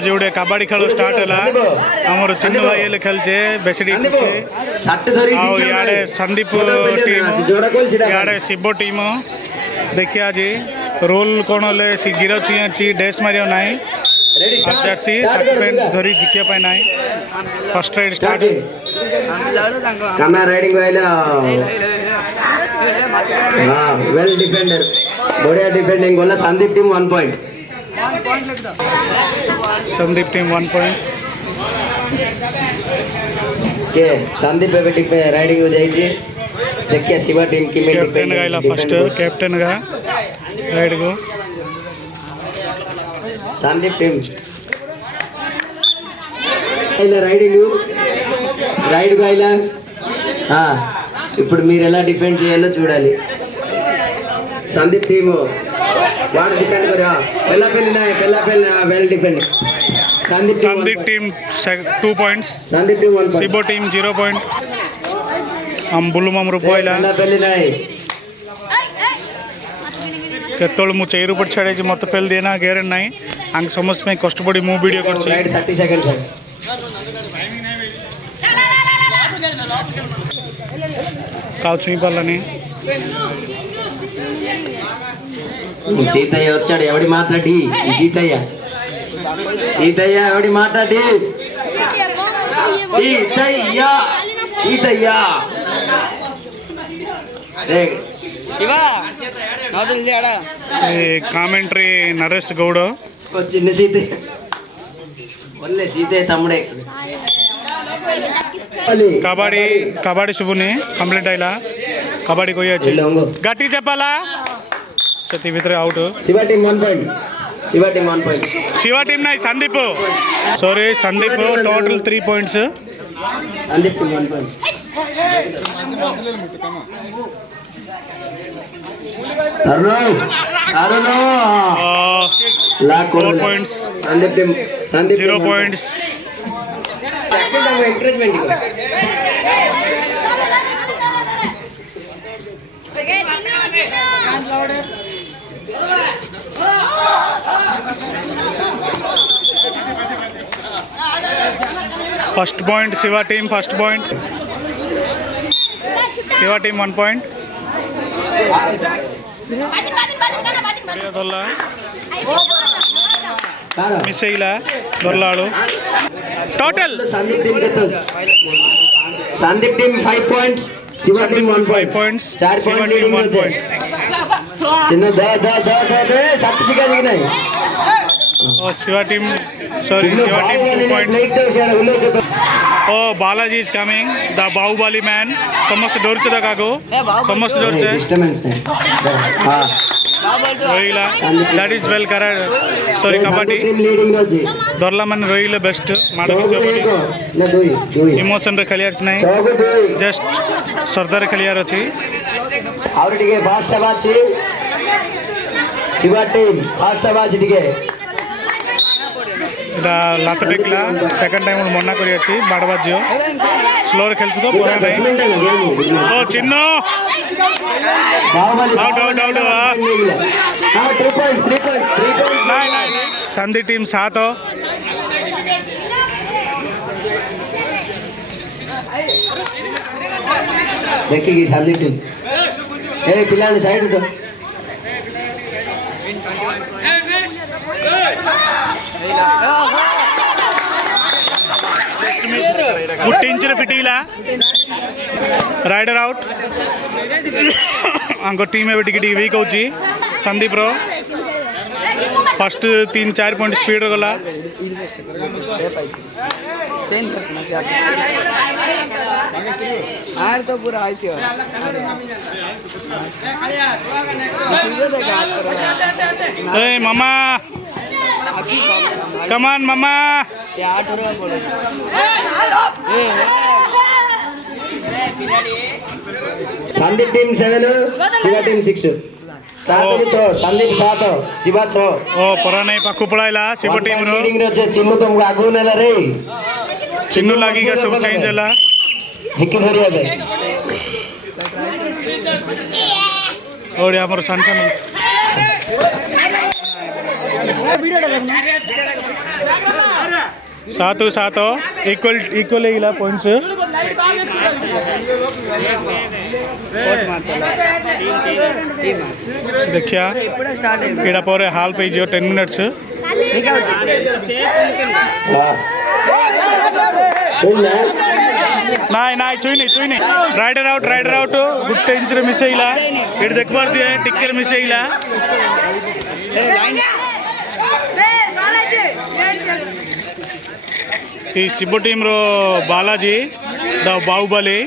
आज गोटे कबाड़ी खेल स्टार्ट है आमर चिन्नु भाई खेलचे बेसडी इे संदीप टीम इे शिव टीम देखिए आज रोल कौन है गिर छुई डेस मार ना जर्सी सर्ट पैंट धरी जिकिया ना first ride start well defender बढ़िया डिफेंडिंग बोला Sandeep team 1 point Sandeep team 1 point के संदीप बेटी पे राइडिंग हो जाएगी देखिए शिवा टीम की में कैप्टन गाइला फर्स्ट कैप्टन गा राइड को संदीप टीम गाइला राइडिंग राइड गाइला हां ఇప్పుడు మీరు ఎలా డిఫెండ్ చేయాలో చూడాలి సందీప్ టీమ్ వాడు డిఫెండ్ కరా పెళ్ళ well defend Sandeep team 2 points Sandeep team 1 Shibo team 0 point हम बुल्लू मम रुपयला केतोल मु चेरू पर छाड़े जी मत पेल देना गेरन नाही अंग समझ में कष्ट पड़ी मु वीडियो कर छी 30 सेकंड काउ छुई पालनी సీతయ్య వచ్చాడు ఎవడి మాట్లాడి సీతయ్య ఎవడి మాట్లాడి సీతయ్య కామెంటరీ నరేష్ గౌడ చిన్న సీతయ్య ఒళ్ళే సీతయ్య తమ్ముడే కబడ్డీ కబడ్డీ శుభుని కంప్లీట్ అయ్యలా కబడ్డీ కొయ్యొచ్చు గట్టి చెప్పాలా छती भीतर out Shiva team 1 point Shiva team 1 point Shiva team नहीं Sandeep sorry Sandeep total 3 points Sandeep team 1 point Arun ला 4 points Sandeep 0 points encouragement first point Shiva team first point Shiva team 1 point miss दोर्लाड़ू total Sandeep team 5 points Shiva team 1 5 points Shiva team 1 point चिन्ह सर्टिफिकेट दिखनाई और Shiva team sorry Shiva team 2 points oh Balaji is coming the Baahubali man समस्त डोरचे द कागो समस्त डोरचे हां रोहिला दैट इज वेल करा सॉरी कबड्डी दोरला मन रोहिला बेस्ट माडकी चबडी इमोशन रे खेलियार नहीं जस्ट सरदार खेलियार अछि और टिके फास्ट आवाज शिवा टीम फास्ट आवाज टिके लात टेकला सेकंड टाइम मना करी अछि बाडबा जियो स्लो रे खेलछ तो पूरा नहीं ओ चिन्नो आउट आउट आउट हां 3 पॉइंट नहीं संदीप टीम 7 देखिए संदीप टीम ए पिलाने साइड उठो गुट्टिंचर फिटिला राइडर आउट आंको टीम टी वीक हो संदीप रो फर्स्ट 3-4 पॉइंट स्पीड गला तो पूरा मामा कमान मामा संदीप टीम 7 शिवा टीम 6 संदीप 7 शिवा 6 ओ परा नहीं पाखु पळायला शिव टीम रो चिन्नु तुमको आगु नेला रे चिन्नु लागिगा सब चेंज होला जिक्की धरिया दे और हमर सनसन सातो सातो इक्वल हिला पॉइंट्स देखिया इड़ा पर हाल पे 10 मिनट्स नाई नाई चुईनी राइडर आउट गुट्टे इंच मिस आइला इट देख पारती है टिक्कर मिस आइला ఈ సిబ్బు టీమ్ रो బాలాజీ ద బాహుబలి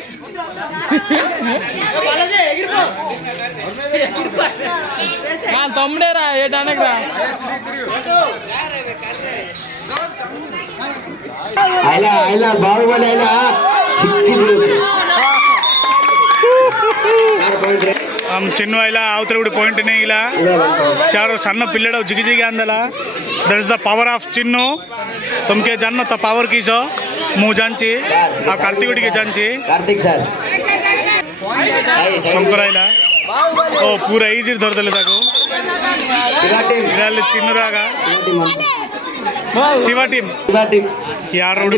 తమ్ముడేరా ఏటానికి రా आयला बाहुबली आयला चिक्की हम चिन्नु आयला आवतरे गुडी पॉइंट नहीं इला चारो सन्न पिल्लेडो जिगी जिगी अंदला that is the power of Chinnu तुमके जानना त पावर कीसो मु जानची आ कार्तिक गुडी के जानची कार्तिक सर शंकर आयला ओ पूरा इजी धर देले ताको शिवा टीम इराले चिन्नु रागा शिवा टीम यार रोड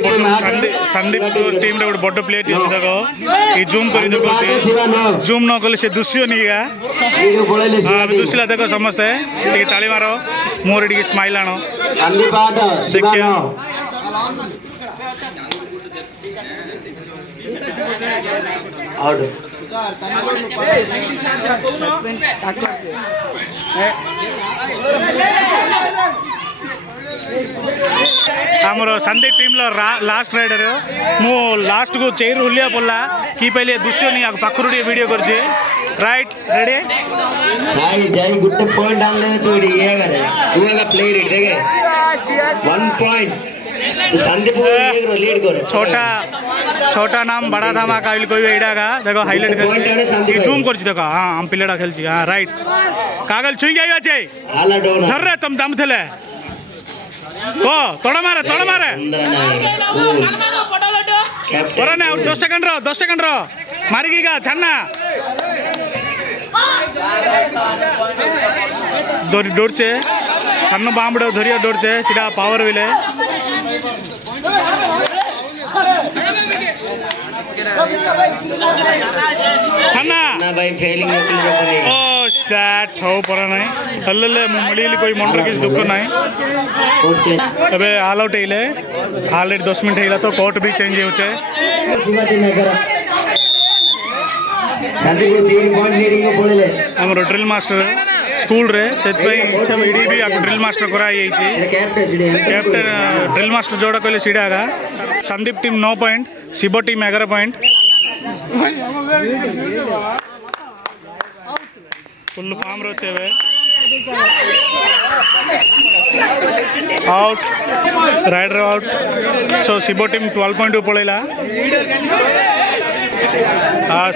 संदीप टीम रे बड़ प्लेट देखो ये जूम कर जूम न कले से दुष्य नहीं दुष्यला देखो समस्ते ताली मारो मोर टी स्माइल आनो देखिए आमर संदीप टीम लास्ट राइडर मु लास्ट को चेयर हुलिया पड़ला कि पहले दुष्य नहीं पाखर वीडियो कर राइट रेडी जाई गुड पॉइंट डालने तो ये करे तू वाला प्ले रेट देखे 1 पॉइंट संदीप लीड करो छोटा नाम बड़ा धमाका कोई एडागा देखो हाईलाइट खेल जूम कर देखो हां हम पिलेडा खेल हां राइट कागल छुई गई छे धर रे तुम दम थले को तोड़ा मारे ना 10 सेकंड रो मारिगीगा छन्ना डोरचे सन्न बांबड़ धरिया डोरचे सीधा पावर विले छन्ना ना भाई फेलिंग ओ सैट हो पड़ा नहीं हल्ले मळीली कोई मंडर किस दुख नहीं तबे ऑल आउट हेले ऑलरेडी 10 मिनट हेला तो कोर्ट भी चेंज होचे संदीप 3 पॉइंट लीडिंग को पड़ले हमर ड्रिल मास्टर स्कूल रे सेत पई इच्छा इडी भी आ ड्रिल मास्टर करा आइछि कैप्टन ड्रिल मास्टर जोड़ा कहले सीडागा Sandeep team 9 point Shibo team 11 point full form रोचेवे out raider out so Shibo team 12 point पळेला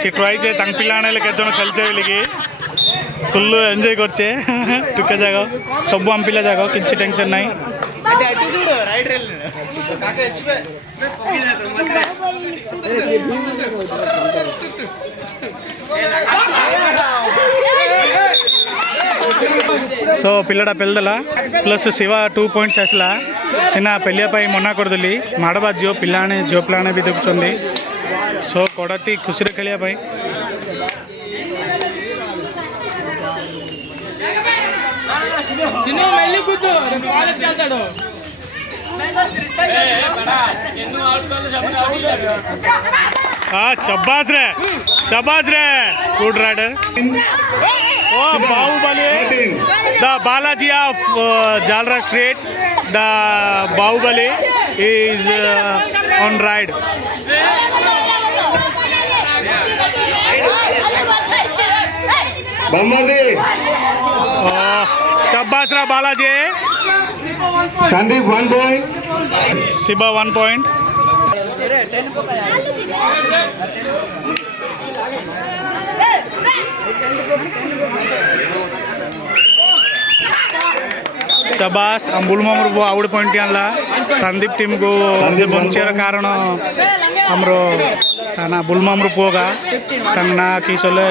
सी ट्राई चे तंग पिलाने के जन खेलचे लिगी फुल एंजॉय करचे टुके जागो सब हम पिला जागो किछि टेंशन नाही सो पिल्लाटा पेलदेला प्लस शिवा 2 पॉइंट्स आसला सीना पेलिया मना करदेली माड़बा झील पिलाने झील पिलाने भी देखुंट सो कड़ाती खुशी खेलिया चब्बास रे गुड राइडर ओ Baahubali the Balaji of Jalara street the Baahubali is on ride चब्बासरा बालाजी संदीप 1 पॉइंट शिबा 1 पॉइंट चबास बुलमामर को आउट पॉइंट आनला संदीप टीम को बंचार कारण हमरो ताना बुलमामर पुगा तंगना किसले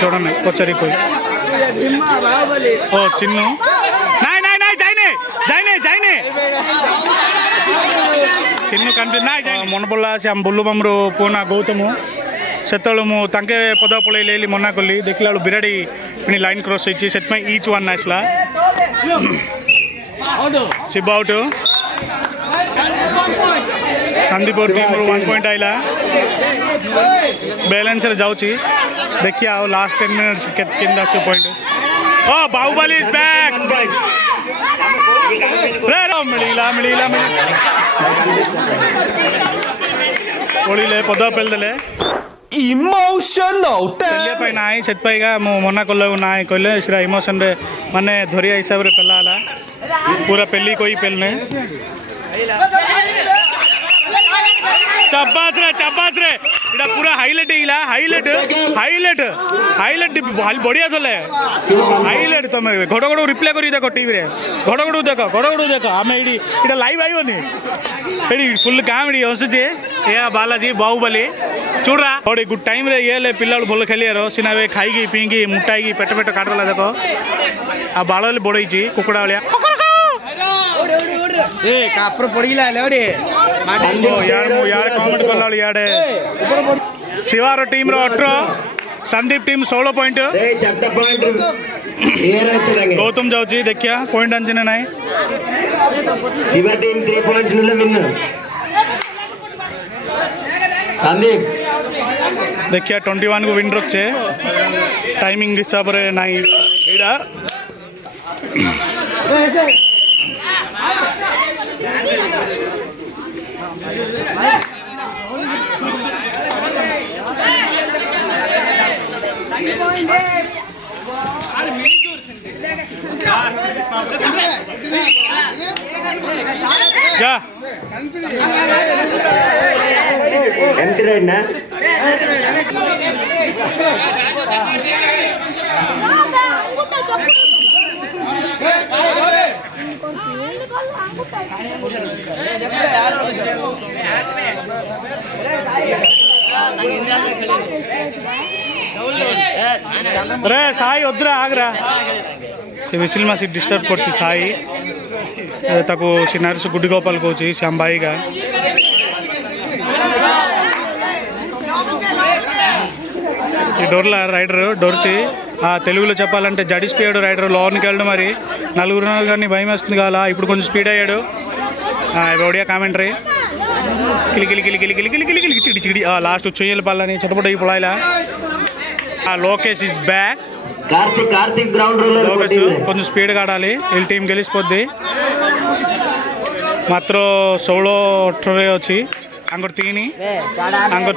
जोड़ने पचारि कोई ओ चिन्नु नाई नाई नाई जाइने ଚିହ୍ନୁ କାନ୍ଦି ନା ମନେ ପଡ଼ିଲା ସେ ଆମ ବୁଲୁ ମାମୁର ପୁଅ ନା ଗୌତମ ସେତେବେଳେ ମୁଁ ତାଙ୍କେ ପଦା ପଳେଇଲେ ହେଲି ମନା କଲି ଦେଖିଲା ବେଳୁ ବିରାଡ଼ି ପୁଣି ଲାଇନ୍ କ୍ରସ୍ ହେଇଛି ସେଥିପାଇଁ ଇଚ୍ ୱାନ୍ ଆସିଲା ଶିବ ଆଉଟ୍ ସନ୍ଦୀପ ଟିମ୍ରୁ 1 ପଏଣ୍ଟ ଆଇଲା ବ୍ୟାଲେନ୍ସରେ ଯାଉଛି ଦେଖିଆ ଆଉ ଲାଷ୍ଟ 10 ମିନିଟ୍ସ କେମିତି ଆସିବ point O Baahubali is back ମିଳିଲା ପଳିଲେ ପଦା ପେଲିଦେଲେ ଖେଳିବା ପାଇଁ ନାହିଁ ସେଥିପାଇଁକା ମୁଁ ମନା କଲାକୁ ନାହିଁ କହିଲେ ସେଟା ଇମୋସନରେ ମାନେ ଧରିଆ ହିସାବରେ ପେଲା ହେଲା ପୁରା ପେଲି କହି ପେଲନେ ଚାବାସରେ এটা পুরা হাইলাইট ହେଇଗଲା ହାଇଲାଇଟ୍ ବଢ଼ିଆ ଥିଲେ ହାଇଲାଇଟ୍ ତମେ ଘଡ଼ଘଡ଼ ରିପ୍ଲେ କରି ଦେଖ ଟିଭିରେ ଘଡ଼ଘଡ଼ ଦେଖ ଆମେ ଏଇଠି ଏଇଟା ଲାଇଭ୍ ଆଇବନି ଏଇଠି ଫୁଲ୍ କାମେଡ଼ି ହସୁଛେ ଏହା ବାଲାଜୀ ବାହୁବଲି ଚୁଡ଼ା ଗୋଟେ ଗୁଡ୍ ଟାଇମ୍ରେ ଇଏ ହେଲେ ପିଲା ଭଲ ଖେଳିବାର ସିନା ଏବେ ଖାଇକି ପିଇକି ମୁଟାଇକି ପେଟ କାଟିଦେଲା ଦେଖ ଆଉ ବାଳ ହେଲେ ବଢ଼େଇଛି କୁକୁଡ଼ା ଭଳିଆ कमेंट कला इे शिवार team 18 Sandeep team 16 point Gautam जाऊँगी देखिया पॉइंट अंचने ना Shiva team 3 points winner Sandeep देखिया 21 को विन रखे टाइमिंग हिसाब से ना इड़ा जा ना रे साई उधर आगरा से विसिल मासी डिस्टर्ब कर साई ताको सिनारी से गुड्डी गोपाल कौच श्याम भाई का डोर्ला राइडर डोर्ची తెలుగులో చెప్పాలంటే జడి స్పీడ్ రైడర్ లోనికి వెళ్ళడం మరి నలుగురు కానీ భయం వస్తుంది కావాలా ఇప్పుడు కొంచెం స్పీడ్ అయ్యాడు ఒడియా కామెంటరీ కిలి చిడి లాస్ట్ చెయ్యలు పళ్ళని చెట్టపడి పొలాయిలా Lokesh is back Karthik ground ruler Lokesh కొంచెం స్పీడ్గా ఆడాలి వీళ్ళ టీం గెలిచిపోద్ది ମାତ୍ର 16-18 ଅଛି ତାଙ୍କର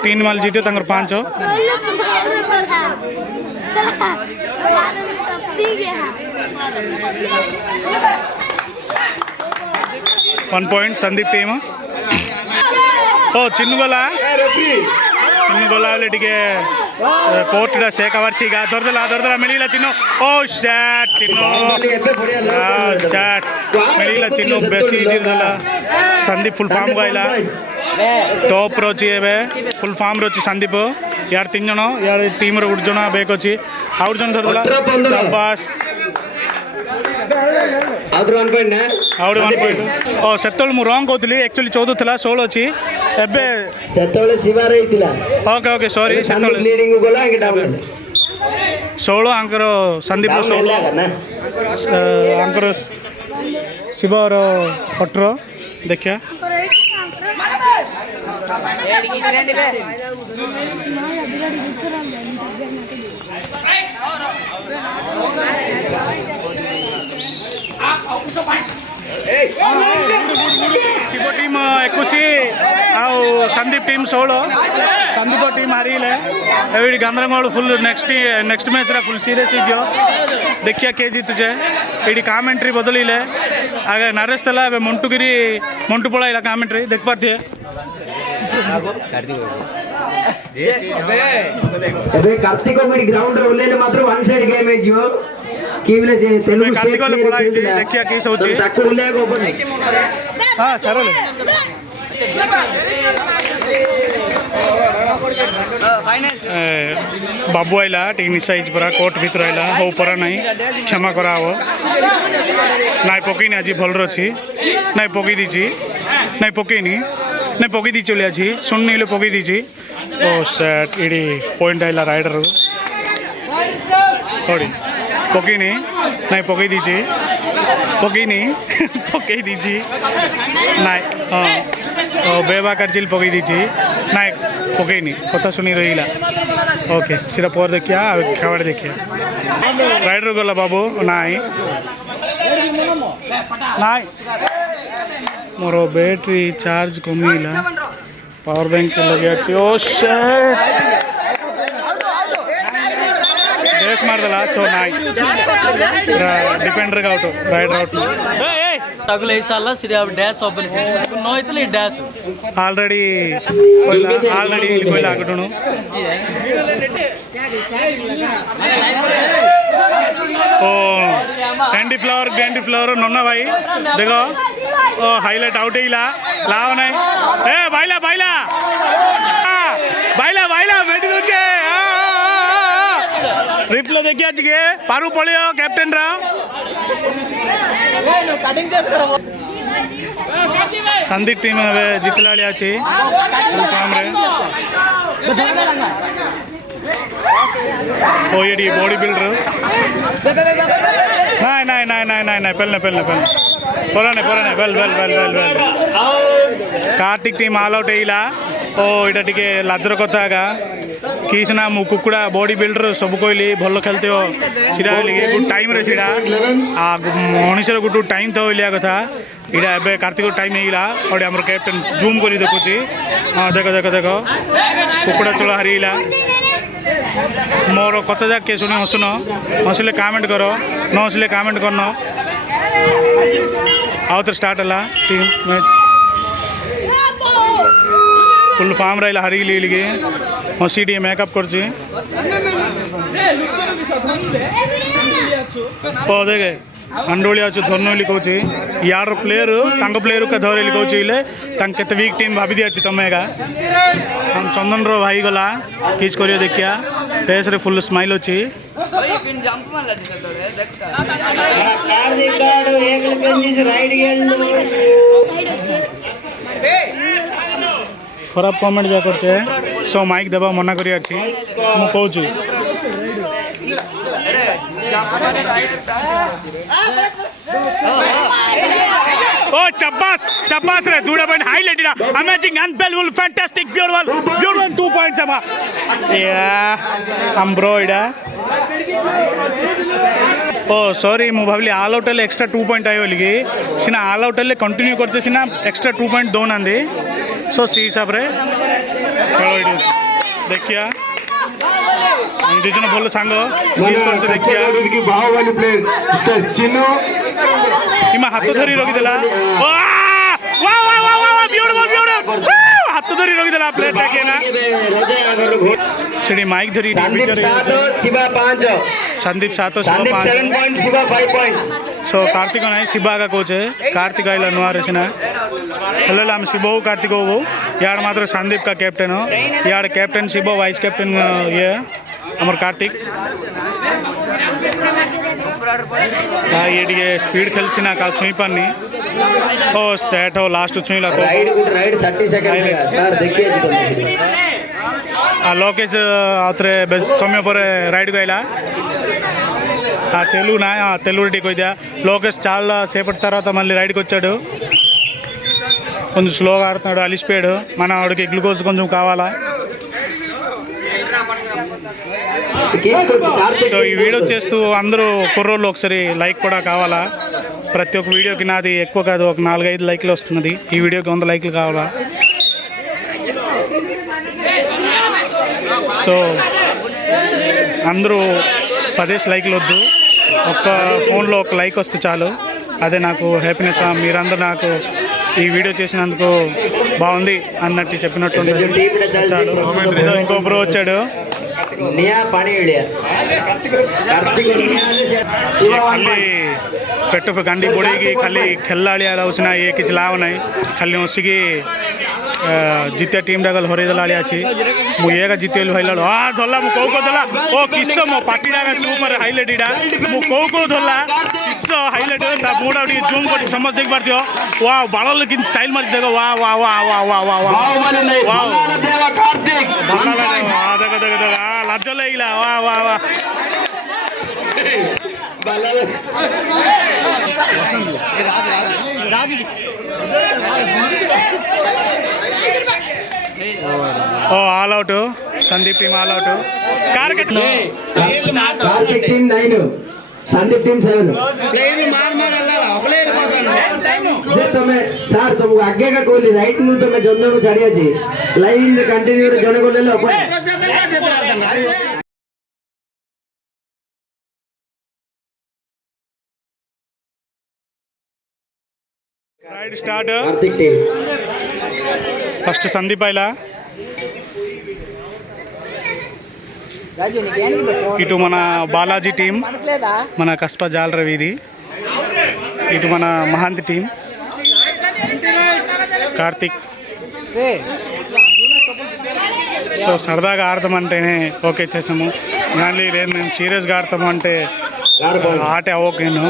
3 ମାଲ ଜିତେ ତାଙ୍କର 5 1 पॉइंट संदीप टीम ओ चिन्नु गला टिके कोर्ट शेक आवार धरदेला मिलिला चिन्नु ओ शैट चिन्नु मिलिला चिन्नु बेसी जिरदेला संदीप फुल फॉर्म गाइला टॉप रोची एबे फुल फॉर्म रोची संदीप यार 3 जण यार टीम रो 1 जण बैक अछि आउट जण धरदेला शाबाश आउट 1 पॉइंट ओ सेतल मु रॉन्ग कहतली एक्चुअली 14 थला 16 अछि एबे सेतल शिवा रहितला ओके सॉरी सेतल लीडिंग गोला के डाउन 16 अंकर संदीप 16 अंकर शिवर 18 देखिया शिव टीम 21 आउ संदीप टीम 16 संदीप टीम हारिले एवडी गंदरगोल फुल नेक्स्ट मैच रा फुल सीरियस हिजो देखिया के जीतजे एडी कामेंट्री बदलिले आगे नरेश तला मंटू पळाइला कामेंट्री देख पारथिए अबे कार्तिक कोडी ग्राउंड रे ओलेले मात्र वन साइड गेम है जीव कीवले से तेलुगु कार्तिक वाले पळाइछि देखिया की सोची ताको उलेग ओपन हां सरोले बाबू आइला टिक निशा इच परा कोर्ट भीतर आइला हो परा नहीं क्षमा कराव नाई पकईनी आज भलर अच्छी नाई पकई दीची नाई पकईनी नाई पकई दी चली आज सुननी पकई दीची ओ सेट इडी पॉइंट आइला राइडर थोड़ी पकईनी नाई पकई दीची पकईनी पकई दीची नाई हाँ बेबा करचिल पकई दीची नाई पकईनी कथा सुनी रहीला ओके सीधा पर देखिया खबर देखिए राइडर गला बाबू नाई नाई मोर बैटरी चार्ज कमिला पावर बैंक लगे अच्छी ओ शिट ड्रेस मारदला सो नाई डिफेंडर आउट राइडर आउट तगले साल सीधा डैश ओपन नो इतले डैश ऑलरेडी कोई लागटुनु ओ कैंडी फ्लावर नन्ना भाई देखो ओ हाईलाइट आउट हिला लाव नहीं ए बाइला बाइला बाइला बाइला मेटी दोचे रिप्ले देखिए आज के पारू पड़ियो कैप्टन रा संदीप टीम जितला ओ ये बॉडी बिल्डर नहीं पहले पोराने well Kartik team all out हिला ओ इटा टिके लाजर कथा किसना मु कुकुड़ा बॉडी बिल्डर सब कहली भल खेलते हो सीधा गुड टाइम रे सीधा आ मनुष्यर गुटू टाइम तो लिया कथा इटा ए कार्तिक टाइम होगा और आम कैप्टन जूम कर देखुची हाँ देख कुकुड़ा चोला हारिला मोर कथा जा किए शुणी हसुन हसिले कमेंट कर न हसिले कमेंट करन आउ तो स्टार्ट है टीम मैच फुल फार्म रहा हारिगली इलिगे हसी टी मेकअप कर देखे अंडोली अच्छे धरनोली कौच यार प्लेयर प्लेयर का धरली कौच केत वीक टीम भाभी दी अच्छी तुम्हें हम चंदन रो भाई गला किस करियो देखिया फेस रे फुल स्माइल अच्छी खराब कमेंट जा करछे सो माइक देबा मना करी अछि मु कहूछु ओ चब्बास रे दूडा पॉइंट हाईलाइट इरा अमेजिंग अनबेलिएबल फैंटास्टिक ब्यूटीफुल 2 पॉइंट्स अमा या हम ब्रो इडा ओ सॉरी मु भाबली ऑल आउट ले एक्स्ट्रा 2 पॉइंट आयो लिगे सिना ऑल आउट ले कंटिन्यू करछे सिना एक्स्ट्रा 2 पॉइंट दोन आंदे सो सी हिसाब रे खेलो देखिया दुजन भल सांग देखिया बाहुबली प्लेयर मिस्टर चिन्नू इमा हाथ धरी रखिदेला हाथ धरी रखिदेला प्लेट टाके ना सेडी माइक धरी संदीप 7 शिवा 5 सो कार्तिक ना शिवा का कोच है कार्तिक आइला नुआ रेसिना हेलो हम शिवो कार्तिक हो यार मात्र संदीप का कैप्टन हो यार कैप्टन शिवो वाइस कैप्टन ये अमर कार्तिक ये स्पीड खेलना का छुई पानी ओ सेट हो लास्ट छुईला राइड 30 सेकंड सर देखिए आ लोकेश आउतरे समय पर राइड गइला आ तेलुगु ना तेलुगु टी कोइदा लोकेश चाल సేపటి తర్వాత మళ్ళీ రైడ్కి వచ్చాడు కొంచెం స్లోగా ఆడుతున్నాడు అలిసిపోయాడు మన వాడికి గ్లూకోజ్ కొంచెం కావాలా సో ఈ వీడియో చేస్తూ అందరూ కుర్రోళ్ళు ఒకసారి లైక్ కూడా కావాలా ప్రతి ఒక్క వీడియోకి నాది ఎక్కువ కాదు ఒక 4-5 లైక్లు వస్తున్నది ఈ వీడియోకి 100 లైక్లు కావాలా సో అందరూ 10 లైక్లు వద్దు ఒక్క ఫోన్లో ఒక లైక్ వస్తే చాలు అదే నాకు హ్యాపీనెస్ మీరందరూ నాకు ఈ వీడియో చేసినందుకు బాగుంది అన్నట్టు చెప్పినట్టు చాలు ఇంకో బ్రో వచ్చాడు पेट पे गांडी बोड़ेगी खाली खेला उसना ये किच लाव नहीं खाली उसी जितिया टीम डागल हरे दलाली अछि मु एगा जितेल भइलालो आ धल्ला मु को धल्ला ओ किस्सो मो party Daga super highlight Ida मु को धल्ला किस्सो हाइलाइट ता बोडा डी जूम कर समझ देख पारतियो वाओ बालो लेकिन स्टाइल मार देखो वाह वाह वाह वाह वाह वाह वाह देवा कार्तिक आ देखो आ लाज लागिला वाह वाह वाह ओ all out Sandeep team all out कार कितने कार्तिक टीम 9 संदीप टीम 7 जे तमे सर तुमको आगे का कोली राइट नु तमे जन्म को छाड़िया छी लाइन कंटिन्यू रे जने को लेले अपन ride start Karthik team first Sandeep आइला ఇటు మన బాలాజీ టీం మన కస్ప జాల రవిది ఇటు మన మహాంతి టీం కార్తిక్ సో సరదాగా ఆడతామంటేనే ఓకే చేసాము కానీ లేదు మేము సీరియస్గా ఆడతాము అంటే ఆట ఓకేను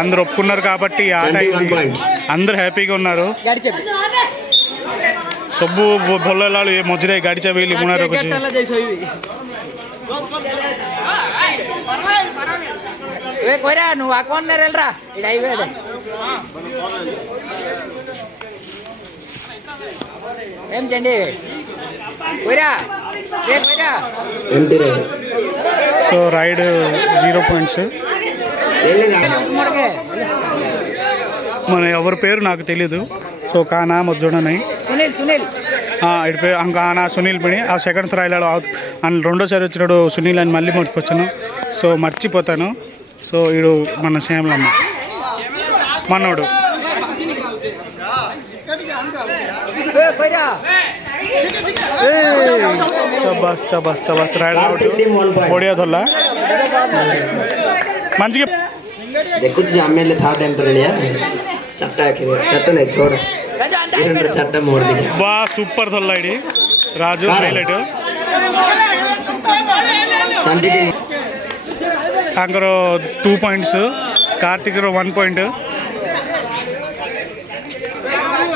అందరూ ఒప్పుకున్నారు కాబట్టి ఈ ఆట అయింది అందరూ హ్యాపీగా ఉన్నారు ସବୁ ଭଲ ହେଲା ଏ ମଝିରେ ଗାଡ଼ି ଚାବିଲି ମୁଣା ରଖୁଛି సో రైడ్ 0 పాయింట్స్ మన ఎవరి పేరు నాకు తెలీదు సో కా నామ్ చూడని ఇటు పేరు ఇంకా నా సునీల్ పని ఆ సెకండ్ థ్రో వెళ్ళాడు అని రెండోసారి వచ్చినాడు సునీల్ అని మళ్ళీ మర్చిపోతాను సో మర్చిపోతాను సో వీడు మన శ్యామలమ్మ మనోడు చబాస్ చబాస్ చబాస్ రైడ్ అవుట్ బోడియా ధొల్లా మంచిగా देखुच आमेले था टेंपरेरी यार चट्टा चट्टा नहीं छोड़ चट्टा मोड़ दी बा सूपर धल्ला इडी राजू हाइलाइट तांकर 2 पॉइंट्स कार्तिक 1 पॉइंट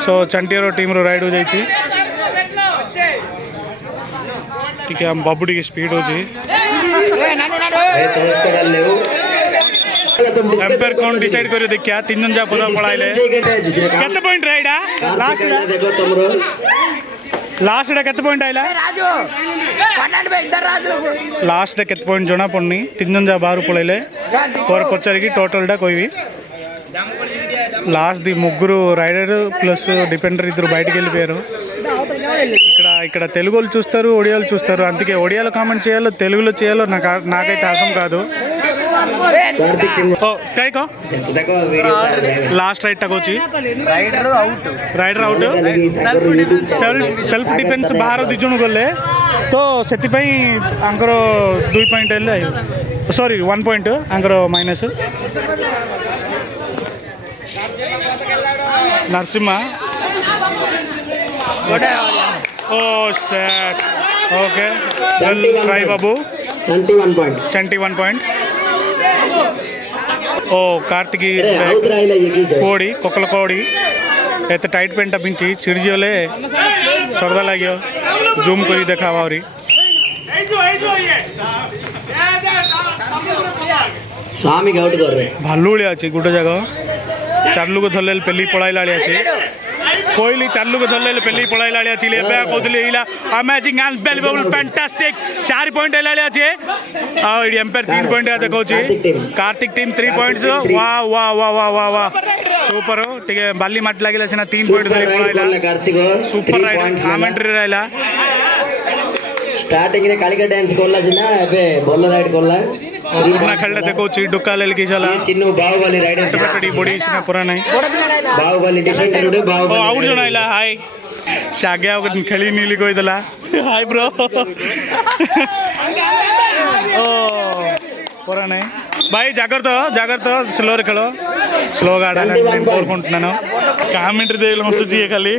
सो चंटियारो टीम रो राइड हो जाइछि ठीक है हम बाबूडी की स्पीड हो जी एम्पायर कौन डिसाइड करियो देखिया 3 जन जा पदा पळाइले केते पॉइंट राइडा लास्ट डे केते पॉइंट आइला राजू 12 पे इधर राजू लास्ट डे केते पॉइंट जोना पड़नी 3 जन जा बाहर पळाइले और पचारी की टोटल डा कोई भी లాస్ట్ ది ముగ్గురు రైడర్ ప్లస్ డిపెండర్ ఇద్దరు బయటకు వెళ్ళిపోయారు ఇక్కడ తెలుగు వాళ్ళు చూస్తారు ఒడియాలు చూస్తారు అందుకే ఒడియాలో కామెంట్ చేయాలో తెలుగులో చేయాలో నాకైతే అర్థం కాదు लास्ट राइड तक होची राइडर आउट सेल्फ डिफेन्स बाहर दी जण गले तो सेति पई आंकर 2 पॉइंट ले सॉरी 1 पॉइंट आंकर माइनस नरसिम्हा ओ सेट ओके ट्राई बाबू चंटी 1 पॉइंट ओ कार्तिकी कोड़ी कोकल कोड़ी एत टाइट पेंट पिंची चिड़जियोले सरदा लगे जूम करी देखावा आवरी स्वामी आउट कर रहे भालुड़ी अच्छी गुटे जगह चार्लू को धरले पेली पड़ाइला अच्छी कोहली चार्लू को धरले पेली पड़ाइला अच्छी एबे कहतली इला अमेजिंग अनबिलीवेबल फैंटास्टिक 4 पॉइंट आइला अच्छे आ इडी एम्पायर 3 पॉइंट आ देखौची कार्तिक टीम 3 पॉइंट्स वाह वाह वाह वाह वाह वाह सुपर टिके बाली माट लागिला सेना 3 पॉइंट धरि पड़ाइला कार्तिक सुपर राइड कमेंट्री रहला स्टार्टिंग रे कालिका डांस कोला छिना एबे बोल राइड कोला पूर्ण खेल देखौची डुक्का लेलकी चला चिन्नु बाहुबली राइडर टपटडी बॉडी सिना पूरा नाही बाहुबली डिफेंडर उडे बाहुबली आउट जणाइला हाय से आगे आगे खेली नीली कोई दला हाय ब्रो ओ पूरा नहीं भाई जागृत स्लो रे खेलो स्लो गा आडाలని నేను కోరుకుంటున్నాను कामेंट्री देख लो मस्त चाहिए खाली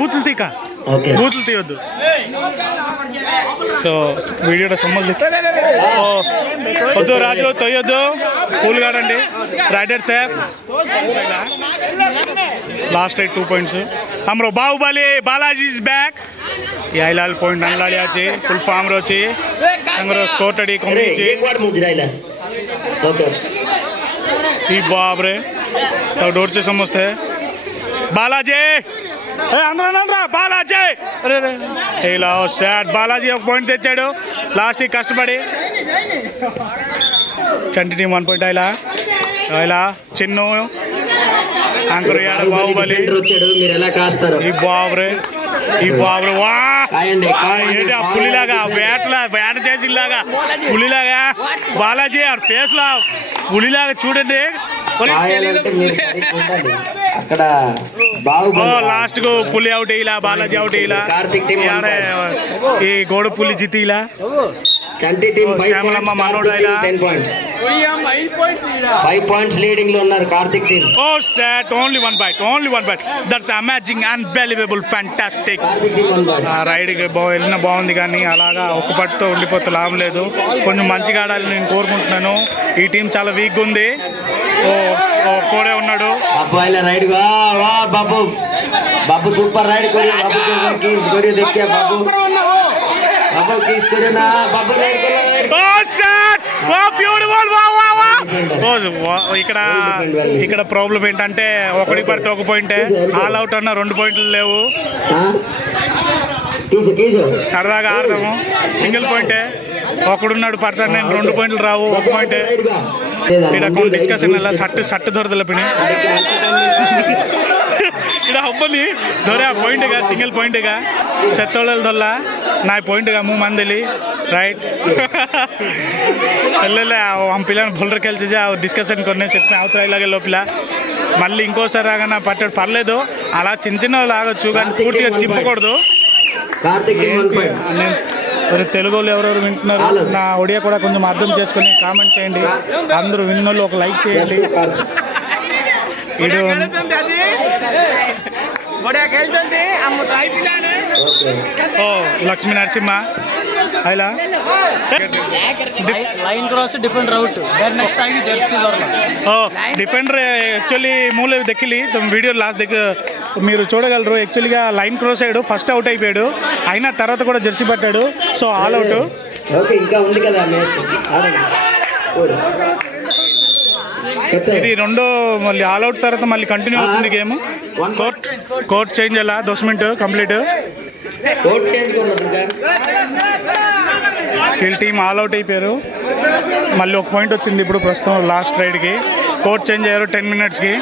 बूतल थी का ఓకే బూతులు తీయొద్దు సో వీడియో సంబంధం వద్దు రాజు తొయ్యొద్దు కూల్ కాడండి రైడర్ సేఫ్ लास्ट 2 पॉइंट्स हमरो बाहुबली बालाजी इज बैक याइलाल पॉइंट नल्लाड़ी आछे फुल फॉर्म रो छे हमरो स्कोर टडी कमी छे एक बार मुजराइला ओके ई बाप रे तो डोर से समझते बालाजी ఏ అందరూ బాలాజీ అరే ఇలా సాడ్ బాలాజీ ఒక పాయింట్ తెచ్చాడు లాస్ట్ కష్టపడి చంటి టీం 1 పాయింట్ ఇలా చిన్ను యాంకర్ బాహుబలి వచ్చాడు మీరు ఎలా కాస్తారు ఈ బాబరే వా ఏంటి ఆ పులిలాగా వేట చేసిలాగా పులిలాగా బాలాజీ ఆ ఫేస్ లా పులిలాగా చూడండి అక్కడ లాస్ట్ కు పులి అవుట్ ఇలా బాలాజీ అవుట్ ఇలా ఈ గోడ పులి జితి ఇలా చంటి టీం శ్యామలమ్మ మనోడు ఇలా 10 పాయింట్స్ 5 పాయింట్స్ లీడింగ్ లో ఉన్నారు కార్తిక్ టీం ఓ set only 1 point that's amazing unbelievable fantastic Karthik team 1 point raid వెళ్ళిన బాగుంది కానీ అలాగా ఒక్క పట్టుతో ఉండిపోతే లాభం లేదు కొంచెం మంచిగా ఆడాలని నేను కోరుకుంటున్నాను ఈ టీం చాలా వీక్గా ఉంది ఒక్కడే ఉన్నాడు అబ్బాయిల రైడ్ వా బాబు సూపర్ రైడ్ కొరి బాబు కొరి देखिए बाबू किस करे ना बाबू రైడ్ ఓ షాట్ వా బ్యూటిఫుల్ వా ఇక్కడ ప్రాబ్లం ఏంటంటే ఒకటి పడితే ఒక పాయింటే ఆల్ అవుట్ అన్న 2 పాయింట్లు లేవు సరదాగా ఆడదాము సింగిల్ పాయింటే ఒకడున్నాడు పడతాడు నేను 2 పాయింట్లు రావు 1 పాయింటే ఇక్కడ కొన్ని డిస్కషన్ ಎಲ್ಲ ಸಟ್ಟು ದೊರದಲ್ಲ ಪಿಣಿ ఇక్కడ ಹಬ್ಬಲಿ ದೊರೆ ಆ ಪಾಯಿಂಟ್ಗ ಸಿಂಗಲ್ ಪಾಯಿಂಟ್ಗ ಸತ್ತೋಳಲ್ದಲ್ಲ ನಾ ಪಾಯಿಂಟ್ಗ 3 ಮಂದಿಲಿ ರೈಟ್ ಅಲ್ಲೆಲ್ಲ ಆ పిల్లని బౌలర్ కలిసి డిస్కషన్ కొన్ని చెప్పి అవుతా ఇలాగే లోపల మళ్ళీ ఇంకోసారి రాగానే పట్టాడు పర్లేదు అలా చిన్న లాగొచ్చు కానీ పూర్తిగా చింపకూడదు మరి తెలుగు వాళ్ళు ఎవరెవరు వింటున్నారు నా ఒడియా కూడా కొంచెం అర్థం చేసుకొని కామెంట్ చేయండి అందరూ విన్నోళ్ళు ఒక లైక్ చేయండి లక్ష్మీ నరసింహ అయిలా line cross different route then next आएगी जर्सी డిఫెండర్ యాక్చువల్లీ మూల దక్కిలి వీడియో లాస్ట్ దగ్గర మీరు చూడగలరు యాక్చువల్గా లైన్ క్రాస్ అయ్యాడు ఫస్ట్ అవుట్ అయిపోయాడు అయినా తర్వాత కూడా జెర్సీ పట్టాడు సో ఆల్ అవుట్ ఇంకా ఉంది కదా ఇది రెండో మళ్ళీ ఆల్ అవుట్ తర్వాత మళ్ళీ కంటిన్యూ అవుతుంది గేమ్ కోర్ట్ చేంజ్ అలా 10 మినిట్ కంప్లీట్ వీళ్ళ టీం ఆల్ అవుట్ అయిపోయారు మళ్ళీ ఒక పాయింట్ వచ్చింది ఇప్పుడు ప్రస్తుతం లాస్ట్ రైడ్కి కోర్ట్ చేంజ్ అయ్యారు 10 మినిట్స్కి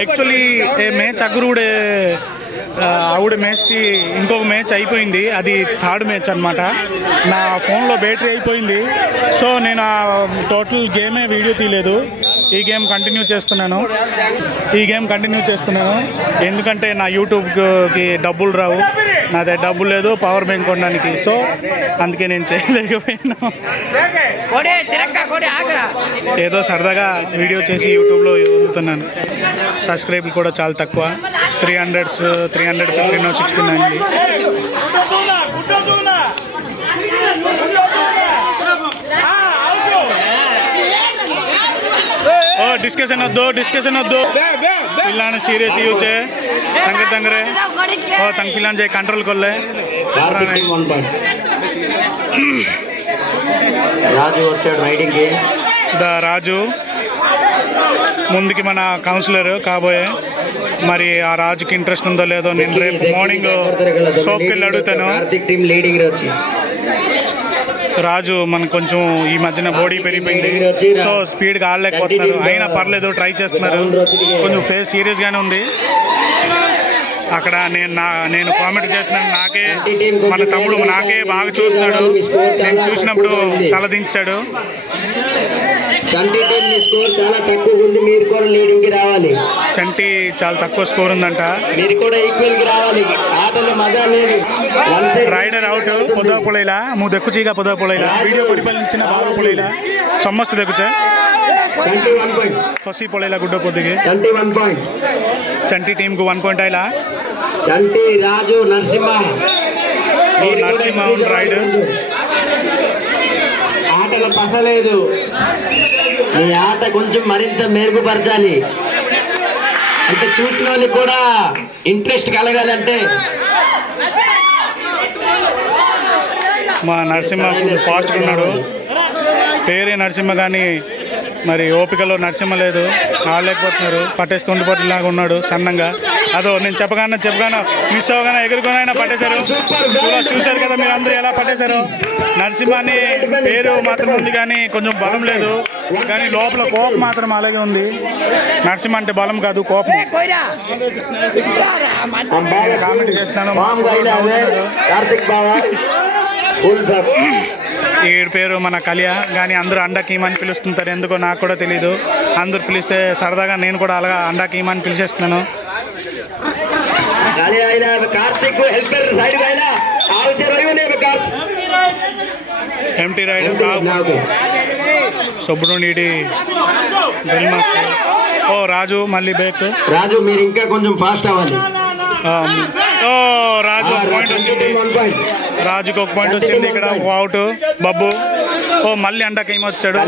యాక్చువల్లీ మ్యాచ్ అగ్గురుడే ఆవిడ మ్యాచ్కి ఇంకొక మ్యాచ్ అయిపోయింది అది 3rd మ్యాచ్ అనమాట నా ఫోన్లో బ్యాటరీ అయిపోయింది సో నేను ఆ టోటల్ గేమే వీడియో తీయలేదు ఈ గేమ్ కంటిన్యూ చేస్తున్నాను ఎందుకంటే నా యూట్యూబ్కి డబ్బులు రావు నా దగ్గర డబ్బులు లేదు పవర్ బ్యాంక్ కొనడానికి సో అందుకే నేను చేయలేకపోయినా ఏదో సరదాగా వీడియో చేసి యూట్యూబ్లో వదులుతున్నాను సబ్స్క్రైబ్ కూడా చాలా తక్కువ 315 69 डिस्कशन वद्दु पिल्लाने सीरियस यूचे तंगरे तंग पिल्लाने जे कंट्रोल कोल्ले రాజు వచ్చాడు రైడింగ్ కి రాజు ముందుకి మన కౌన్సిలర్ కాబోయే మరి ఆ రాజుకి ఇంట్రెస్ట్ ఉందో లేదో నేను రేపు మార్నింగ్ షాప్కి వెళ్ళి అడుగుతాను రాజు మనకు కొంచెం ఈ మధ్యన బాడీ పెరిగిపోయింది సో స్పీడ్గా ఆడలేకపోతున్నారు అయినా పర్లేదు ట్రై చేస్తున్నారు కొంచెం ఫేస్ సీరియస్గానే ఉంది అక్కడ నేను కామెంట్ చేస్తున్నాను నాకే మన తమ్ముడు నాకే బాగా చూస్తున్నాడు నేను చూసినప్పుడు తల దించాడు చంటి టీం మీ స్కోర్ చాలా తక్కువ ఉంది, మీరు కూడా లీడింగ్ కి రావాలి. చంటి చాలా తక్కువ స్కోర్ ఉందంట. మీరు కూడా ఈక్వల్ కి రావాలి, ఆటలో మజా లేదు. ರೈಡರ್ ಔಟ್ ಪೊದ ಪೊಳೈಲ ಮೂ ದೆಕ್ಕು ಚೀಗ ಪೊದ ಪೊಳೈಲ ವಿಡಿಯೋ ಪರಿಪಾಲಿಸಿನ ಬಾಗ ಪೊಳೈಲ ಸಮಸ್ತ ದೆಕ್ಕುಚೆ చంటి 1 పాయింట్ ಹೊಸಿ ಪೊಳೈಲ ಗುಡ್ಡ ಪೊದ್ದಿಗೆ చంటి 1 పాయింట్ ಚಂಟಿ ಟೀಮ್ ಗೂ 1 ಪಾಯಿಂಟ್ ಆಯ್ಲ చంటి రాజు నరసింహ నరసింహ రైడ్ ఆటలో పసలేదు, మీ ఆట కొంచెం మరింత మెరుగుపరచాలి. అంటే చూసిన వాళ్ళకి కూడా ఇంట్రెస్ట్ కలగాలంటే మా నరసింహ ఫాస్ట్గా ఉన్నాడు, పేరే నరసింహ కానీ మరి ఓపికలో నరసింహ లేదు, ఆడలేకపోతున్నారు. పట్టేసి ఉండిపోతులాగా ఉన్నాడు సన్నంగా. అదో నేను చెప్పగానే మిస్ అవ్వగానే ఎగురుకొని పట్టేశారు. చూశారు కదా మీరు అందరూ ఎలా పట్టేశారు. నరసింహాని పేరు మాత్రం ఉంది కానీ కొంచెం బలం లేదు, కానీ లోపల కోపం మాత్రం అలాగే ఉంది. నరసింహ అంటే బలం కాదు, కోపం. కామెంట్ చేస్తున్నాను, ఈ పేరు మన కళ్యా, కానీ అందరూ అండా కీమా అని పిలుస్తుంటారు, ఎందుకో నాకు కూడా తెలీదు. అందరూ పిలిస్తే సరదాగా నేను కూడా అలాగా అండా కీమా అని పిలిచేస్తున్నాను. ఎంటీ రైడ్ సుబ్రహ్మణ్యుడి ఓ రాజు మళ్ళీ బ్రేక్. రాజు మీరు ఇంకా కొంచెం ఫాస్ట్ అవ్వాలి. ఓ రాజు ఒక పాయింట్ వచ్చింది, రాజుకి ఒక పాయింట్ వచ్చింది. ఇక్కడ అవుట్ బబ్బు. ఓ మళ్ళీ అండకి ఏమొచ్చాడు.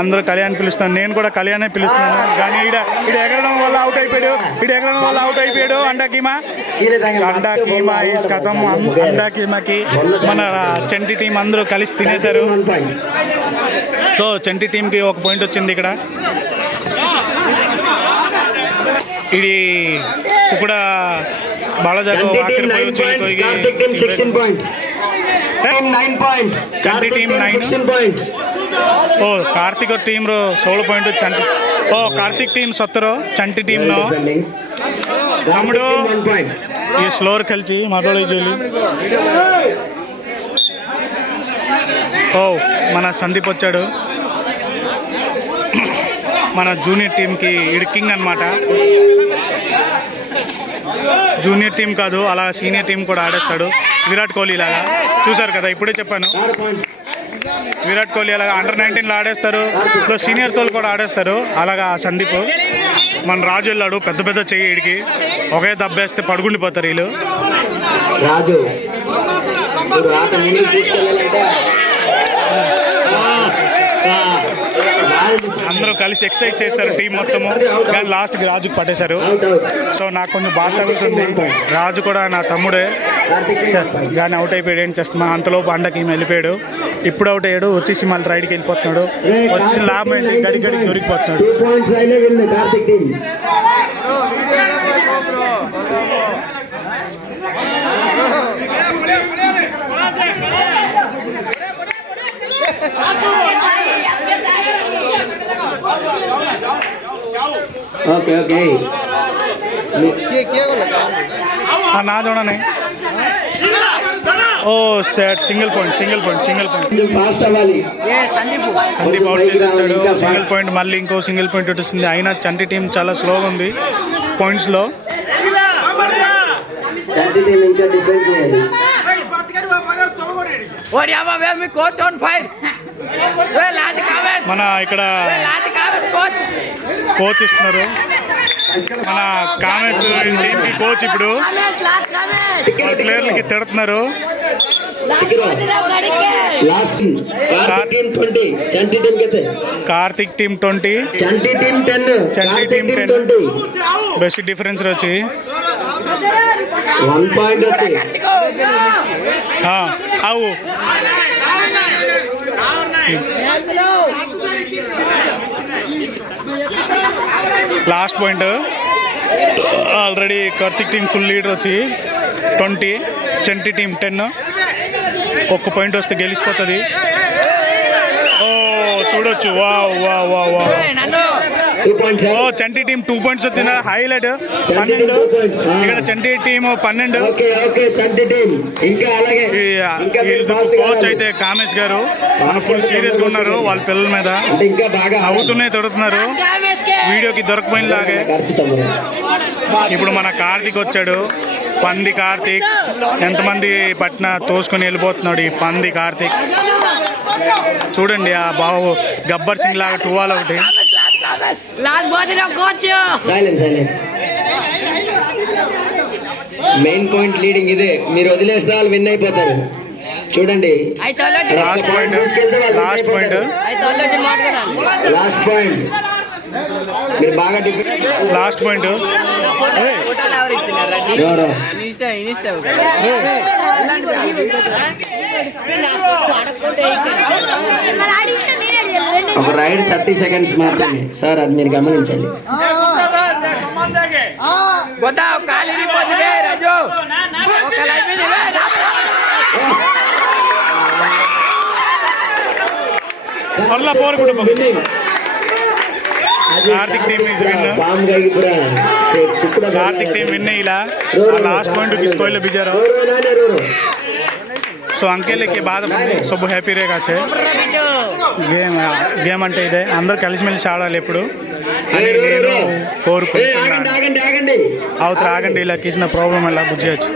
అందరూ కళ్యాణ్ పిలుస్తాను, నేను కూడా కళ్యాణే పిలుస్తున్నాను, కానీ ఈడ ఎగరడం వల్ల అవుట్ అయిపోయాడు. అండా కీమా ఈస్ కథం. అండా కీమాకి మన చంటి టీం అందరూ కలిసి తినేశారు. సో చంటి టీంకి ఒక పాయింట్ వచ్చింది. ఇక్కడ ఇది కూడా బాలజాకు ఆఖరి పోయి వచ్చి చంటి టీం 9. ఓ ಕಾರ್ತಿಕ್ ಟೀಮ್ 16 ಪಾಯಿಂಟ್ ಚಂಟಿ. ಓ ಕಾರ್ತಿಕ್ ಟೀಮ್ ಸತ್ತರು ಚಂಟಿ ಟೀಮ್ ತಮ್ಮಡು ಈ ಸ್ಲೋರ್ ಕಲ್ಚಿ మాట్లాడేజోలి. ఓ మన సందీప్ వచ్చాడు, మన జూనియర్ టీంకి కింగ్ అనమాట. జూనియర్ టీం కాదు, అలా సీనియర్ టీం కూడా ఆడేస్తాడు. విరాట్ కోహ్లీ లాగా చూసారు కదా, ఇప్పుడే చెప్పాను. విరాట్ కోహ్లీ అలాగా అండర్-19లో ఆడేస్తారు, ఇప్పుడు సీనియర్ తోలు కూడా ఆడేస్తారు. అలాగా సందీప్. మన రాజు వెళ్ళాడు, పెద్ద చెయ్యి ఇడికి ఒకే దబ్బేస్తే పడుకుండిపోతారు వీళ్ళు. రాజు అందరూ కలిసి ఎక్సర్సైజ్ చేశారు టీం మొత్తము, కానీ లాస్ట్కి రాజుకి పట్టేశారు. సో నాకు కొంచెం బాధ తగ్గుతుంది. రాజు కూడా నా తమ్ముడే, కానీ అవుట్ అయిపోయాడు. ఏం చేస్తున్నా, అంతలోపు అండకి వెళ్ళిపోయాడు. ఇప్పుడు అవుట్ అయ్యాడు, వచ్చేసి మళ్ళీ రైడ్కి వెళ్ళిపోతున్నాడు. వచ్చిన లాభం ఏంటి, గడికి దొరికిపోతున్నాడు. ఓకే ఓకే నా చూడని. ఓ సెట్ సింగిల్ పాయింట్. ఫాస్ట్ అవ్వాలి. సందీప్ అవుట్ చేసి వచ్చాడు, సింగిల్ పాయింట్. మళ్ళీ ఇంకో సింగిల్ పాయింట్ వచ్చింది. అయినా చంటి టీం చాలా స్లోగా ఉంది పాయింట్స్లో. చంటి టీం ఇంకా డిఫెండ్ చేయాలి. మన ఇక్కడ కోచ్ ఇస్తున్నారు, మన కామెంట్స్ టీంకి కోచ్. ఇప్పుడు ప్లేయర్లకి తిడుతున్నారు. కార్తిక్ టీం 20, చంటి టీం 10. బెస్ట్ డిఫరెన్స్ వచ్చి 1 పాయింట్ వచ్చి అవు. Last point already Karthik team full leader వచ్చి 20, చంటి టీం 10. ఒక్క పాయింట్ వస్తే గెలిచిపోతుంది. ఓ చూడొచ్చు wow wow wow wow 2 points. ఓ చంటి టీం 2 పాయింట్స్ వచ్చిన హైలైట్ 12 ఇక్కడ చంటి టీం 12 ఓకే ఓకే చంటి టీం ఇంకా అలాగే కోచ్ అయితే కామేష్ గారు మన ఫుల్ సీరియస్ గా ఉన్నారు వాళ్ళ పిల్లల మీద అంటే ఇంకా బాగా అవుతున్నాయి తొడుతున్నారు వీడియోకి దొరకపోయినలాగే ఇప్పుడు మన కార్తీక్ వచ్చాడు పంది కార్తీక్ ఎంతమంది పట్టిన తోసుకొని వెళ్ళిపోతున్నాడు ఈ పంది కార్తీక్ చూడండి ఆ బాబు గబ్బర్ సింగ్ లాగా టువాల్ ఒకటి సైలెన్స్ మెయిన్ పాయింట్ లీడింగ్ ఇదే మీరు వదిలేస్తే వాళ్ళు విన్ అయిపోతారు చూడండి లాస్ట్ పాయింట్ లాస్ట్ పాయింట్ మీరు బాగా లాస్ట్ పాయింట్ ఎవరు ఒక రైడ్ 30 seconds మాత్రమే సార్ అది మీరు గమనించండి Karthik team is win Karthik team win ఇలా लास्ट पॉइंट की स्कोर बिजारो సో అంకెలకి బాధ సబ్బు హ్యాపీ రేగా వచ్చే గేమ్ అంటే ఇదే అందరూ కలిసిమెలిసి ఆడాలి ఎప్పుడు అని నేను కోరుకుంటున్నాను అవతల ఆగండి ఇలా కిసిన ప్రాబ్లం ఎలా బుద్ధి చేయొచ్చు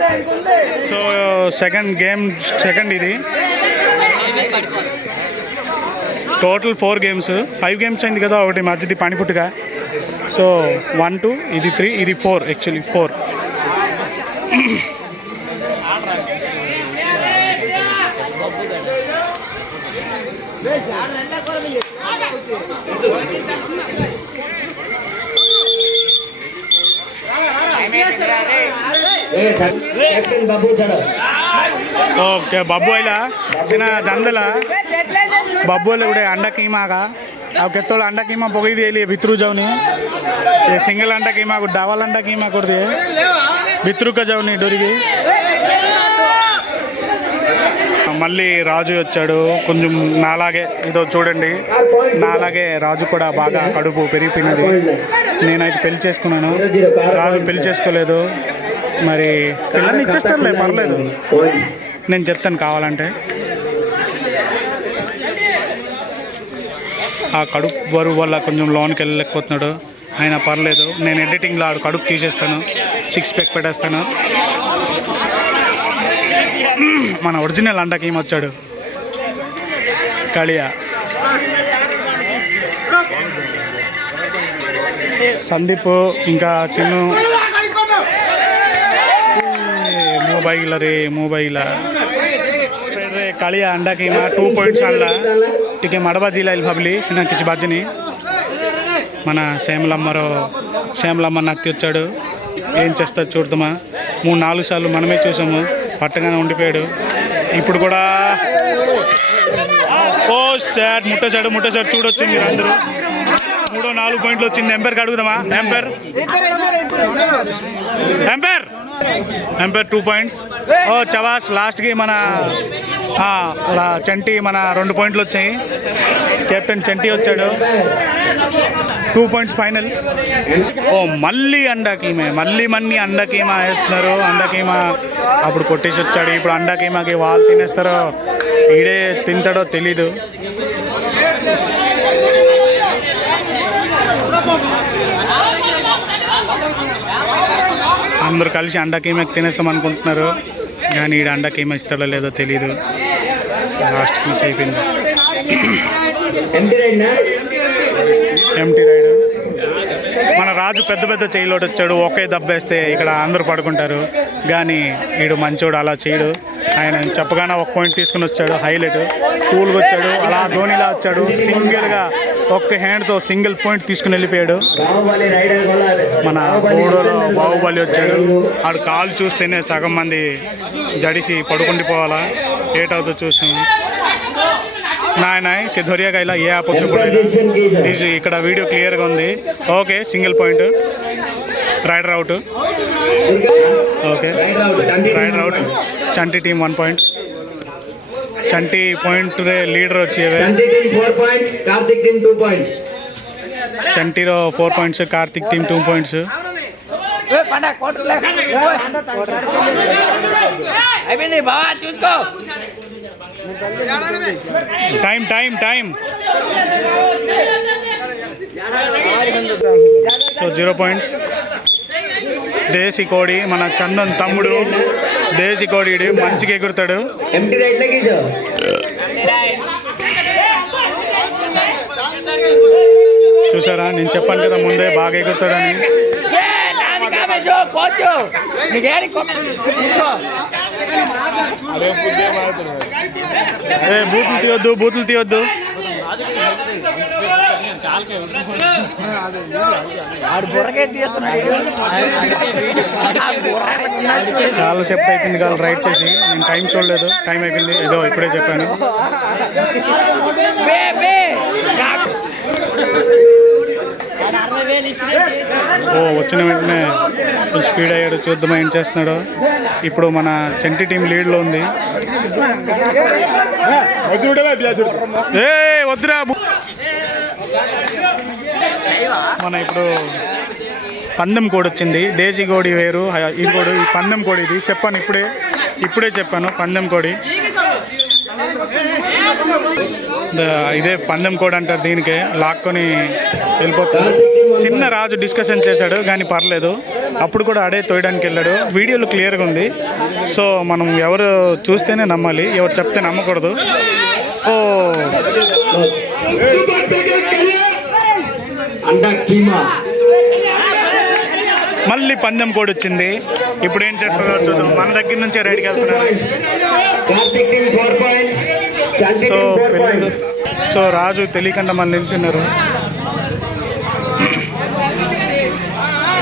సో సెకండ్ ఇది టోటల్ 4 గేమ్స్ 5 గేమ్స్ అయింది కదా ఒకటి మధ్యది పనిపుట్టుగా సో 1 2 ఇది 3 ఇది 4 యాక్చువల్లీ 4 ओके बब्बू आइला सिना जंदला बब्बू उड़े अंडा कीमा का अब केतोल अंडा कीमा पकई दिए भितरू जाऊनी ये सिंगल अंडा कीमा को डबल अंडा कीमा कर दिए भितरू का जाऊनी डोरी మళ్ళీ రాజు వచ్చాడు కొంచెం నాలాగే ఇదో చూడండి నాలాగే రాజు కూడా బాగా కడుపు పెరిగిపోయినది నేనైతే పెళ్లి చేసుకున్నాను రాజు పెళ్లి చేసుకోలేదు మరి పిల్లల్ని ఇచ్చేస్తానులే పర్లేదు నేను చెప్తాను కావాలంటే ఆ కడుపు బరువు వల్ల కొంచెం లోన్కి వెళ్ళలేకపోతున్నాడు అయినా పర్లేదు నేను ఎడిటింగ్లో ఆడు కడుపు తీసేస్తాను 6 ప్యాక్ పెట్టేస్తాను మన ఒరిజినల్ అండకి ఏమొచ్చాడు కళియా సందీప్ ఇంకా చిన్ను मोबाइल कालिया अंडा की 2 पॉइंट्स आणला टिके मडबा जिला भावली सिना किसी बाजनी मन श्यामलम्म नत्ति వచ్చాడు ఏం చేస్తాడు చూద్దామా 3-4 సార్లు మనమే చూసాము పట్టగానే ఉండిపోయాడు ఇప్పుడు కూడా ఓ షాట్ ముట్టేశాడు చూడొచ్చు మీరు అందరూ 3-4 పాయింట్లు వచ్చింది ఎంపైర్కి అడుగుదామా ఎంపైర్ 2 పాయింట్స్ ఓ చవాస్ లాస్ట్కి మన చంటి మన 2 పాయింట్లు వచ్చాయి కెప్టెన్ చంటి వచ్చాడు 2 పాయింట్స్ ఫైనల్ ఓ మళ్ళీ అండా కీమా వేస్తున్నారు అండా కీమా అప్పుడు కొట్టేసి వచ్చాడు ఇప్పుడు అండా కీమాకి వాళ్ళు తినేస్తారో ఈడే తింటాడో తెలీదు అందరూ కలిసి అండా కీమా తినేస్తాం అనుకుంటున్నారు కానీ ఈడ అండా కీమా ఇస్తాడో లేదో తెలీదు లాస్ట్ మిస్ అయిపోయింది ఎంటీ రైడ్ మన రాజు పెద్ద చేయలోటి వచ్చాడు ఒకే దెబ్బేస్తే ఇక్కడ అందరూ పడుకుంటారు కానీ వీడు మంచోడు అలా చేయడు ఆయన చెప్పగానే 1 పాయింట్ తీసుకుని వచ్చాడు హైలైట్ కూల్గా వచ్చాడు అలా ధోనిలా వచ్చాడు సింగిల్గా ఒక్క హ్యాండ్తో సింగిల్ పాయింట్ తీసుకుని వెళ్ళిపోయాడు మన గోడలో బాహుబలి వచ్చాడు ఆడు కాలు చూస్తేనే సగం మంది జడిసి పడుకుండిపోవాలా ఏటవుతో చూసాము నాయనాయ్ సిద్ధోరియా గైలా ఏ ఆపొచ్చు కూడా ఇక్కడ వీడియో క్లియర్గా ఉంది okay single point rider out okay rider out Chanti team 1 point Chanti point leader వచ్చేవే. Chanti team 4 points, Karthik team 2 points. చంటిలో 4 పాయింట్స్, కార్తిక్ టీమ్ 2 పాయింట్స్. అయిపోయింది బావా చూసుకో. Time time time. So 0 points. దేశీ కోడి మన చందన్ తమ్ముడు దేశీ కోడి మంచిగా ఎగురుతాడు. ఎంటీ రైట్ లెగ్ ఇస్ చూసారా, నేను చెప్పాను కదా ముందే బాగా ఎగురుతాడని. బూతులు తీయొద్దు, బూతులు తీయొద్దు. చాలా సేపు అయిపోయింది కాదు రైడ్ చేసి, నేను టైం చూడలేదు. టైం అయిపోయింది, ఏదో ఇప్పుడే చెప్పాను. ఓ వచ్చిన వెంటనే కొంచెం స్పీడ్ అయ్యాడు, చూద్దాం ఏం చేస్తున్నాడు. ఇప్పుడు మన చంటి టీం లీడ్లో ఉంది. ఏ వద్దురా. మన ఇప్పుడు పందెం కోడి వచ్చింది. దేశీ కోడి వేరు, ఈ కోడి ఈ పందెం కోడి. ఇది చెప్పాను ఇప్పుడే చెప్పాను, పందెం కోడి. ఇదే పందెం కోడి అంటారు. దీనికే లాక్కొని వెళ్ళిపోతుంది. చిన్న రాజు డిస్కషన్ చేశాడు కానీ పర్లేదు, అప్పుడు కూడా అడే తోయడానికి వెళ్ళాడు. వీడియోలు క్లియర్గా ఉంది. సో మనం ఎవరు చూస్తేనే నమ్మాలి, ఎవరు చెప్తే నమ్మకూడదు. ఓ మళ్ళీ పందెం కోడి వచ్చింది. ఇప్పుడు ఏం చేస్తుందో చూద్దాం. మన దగ్గర నుంచే రైడ్కి వెళ్తున్నారు. సో పిల్లలు, సో రాజు తెలియకుండా మన నిల్చున్నారు.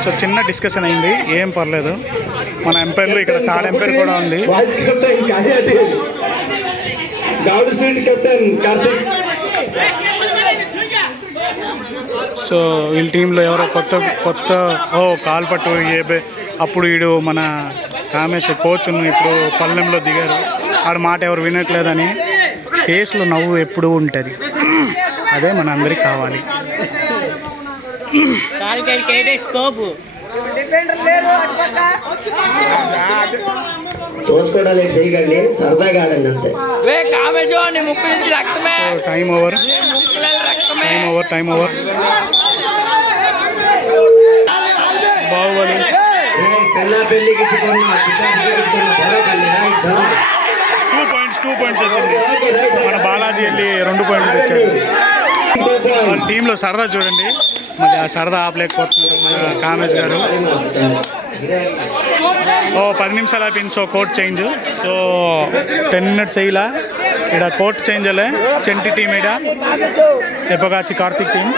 సో చిన్న డిస్కషన్ అయింది, ఏం పర్లేదు. మన ఎంపైర్లు ఇక్కడ థర్డ్ ఎంపైర్ కూడా ఉంది. సో వీళ్ళ టీంలో ఎవరో కొత్త కాల్ పట్టు ఏబే. అప్పుడు వీడు మన కామేష్ కోచ్ ఇప్పుడు పల్లెంలో దిగారు. ఆడ మాట ఎవరు వినట్లేదని ఫేస్లో నవ్వు ఎప్పుడూ ఉంటుంది. అదే మన అందరికి కావాలి. చూసుకోవడాలి చేయకండి, సరదాగా ఆడండి అంతే. Time over. బాహుబలి పెళ్ళికి 2 పాయింట్స్ వచ్చింది. మన బాలాజీ వెళ్ళి 2 పాయింట్లు తెచ్చాడు. వాళ్ళ టీంలో సరదా చూడండి, మరి ఆ సరదా ఆపలేకపోతున్నారు మన కామేష్ గారు. 10 నిమిషాలు అయిపోయింది. So court change. So 10 minutes అయ్యిలా ఇక్కడ కోర్ట్ చేంజ్ అలే. చెంటి టీం ఇడ ఎప్పగాచి కార్తిక్ టీం.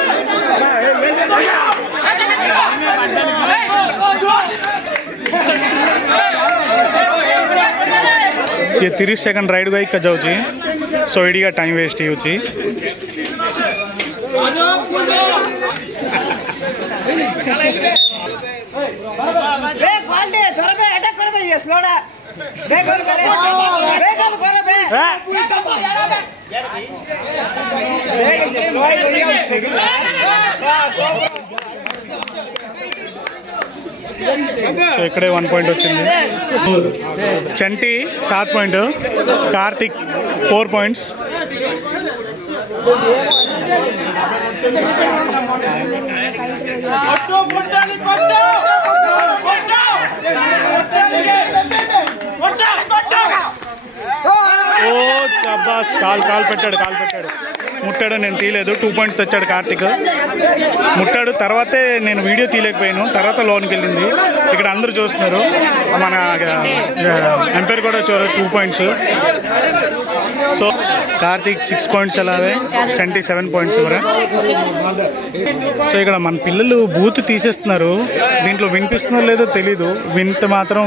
ये 30 सेकंड राइड गई का जाऊँ सो इडी का टाइम वेस्ट ही होची. సో ఇక్కడే 1 పాయింట్ వచ్చింది. చంటి 7 పాయింట్, కార్తిక్ 4 పాయింట్స్. ఓ చబ్బాస్, కాల్ పెట్టాడు. ముట్టాడు, నేను తీయలేదు. 2 పాయింట్స్ తెచ్చాడు కార్తిక్. ముట్టాడు, తర్వాతే నేను వీడియో తీయలేకపోయాను. తర్వాత లోన్కి వెళ్ళింది. ఇక్కడ అందరూ చూస్తున్నారు. మన ఎంపైర్ కూడా వచ్చారు 2 పాయింట్స్. సో కార్తిక్ 6 పాయింట్స్ అలాగే, చంటి 7 పాయింట్స్ కూడా. సో ఇక్కడ మన పిల్లలు బూత్ తీసేస్తున్నారు. దీంట్లో వినిపిస్తున్నారో లేదో తెలీదు. వింత మాత్రం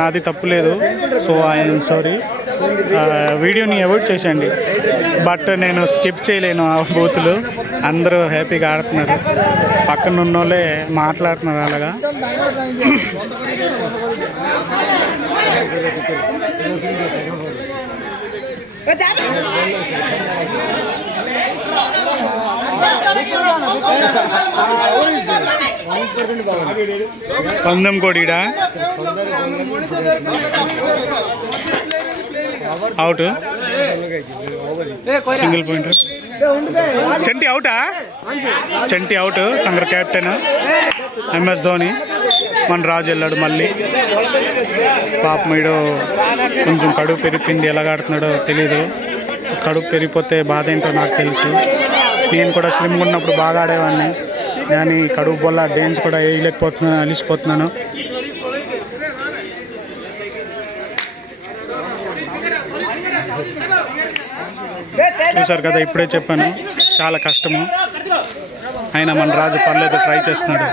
నాది తప్పు లేదు. So I'm sorry. వీడియోని అవాయిడ్ చేసేయండి. బట్ నేను స్కిప్ చేయలేను ఆ బూతులు. అందరూ హ్యాపీగా ఆడుతున్నారు. పక్కన ఉన్న వాళ్ళే మాట్లాడుతున్నారు అలాగా. పందెం కోడిడా అవుట్ సింగిల్ పాయింట్ చంటి అవుటా చంటి అవుట్ కంగర కెప్టెన్ ఎంఎస్ ధోని మన రాజు వెళ్ళాడు మళ్ళీ పాపం వీడు కొంచెం కడుపు పెరిగింది ఎలాగ ఆడుతున్నాడో తెలీదు కడుపు పెరిగిపోతే బాధ ఏంటో నాకు తెలుసు నేను కూడా స్లిమ్గా ఉన్నప్పుడు బాగా ఆడేవాడిని కానీ కడుపు వల్ల డ్యాన్స్ కూడా వేయలేకపోతున్నాను అలిసిపోతున్నాను చూసారు కదా ఇప్పుడే చెప్పాను చాలా కష్టము అయినా మన రాజు పర్లేదు ట్రై చేస్తున్నాడు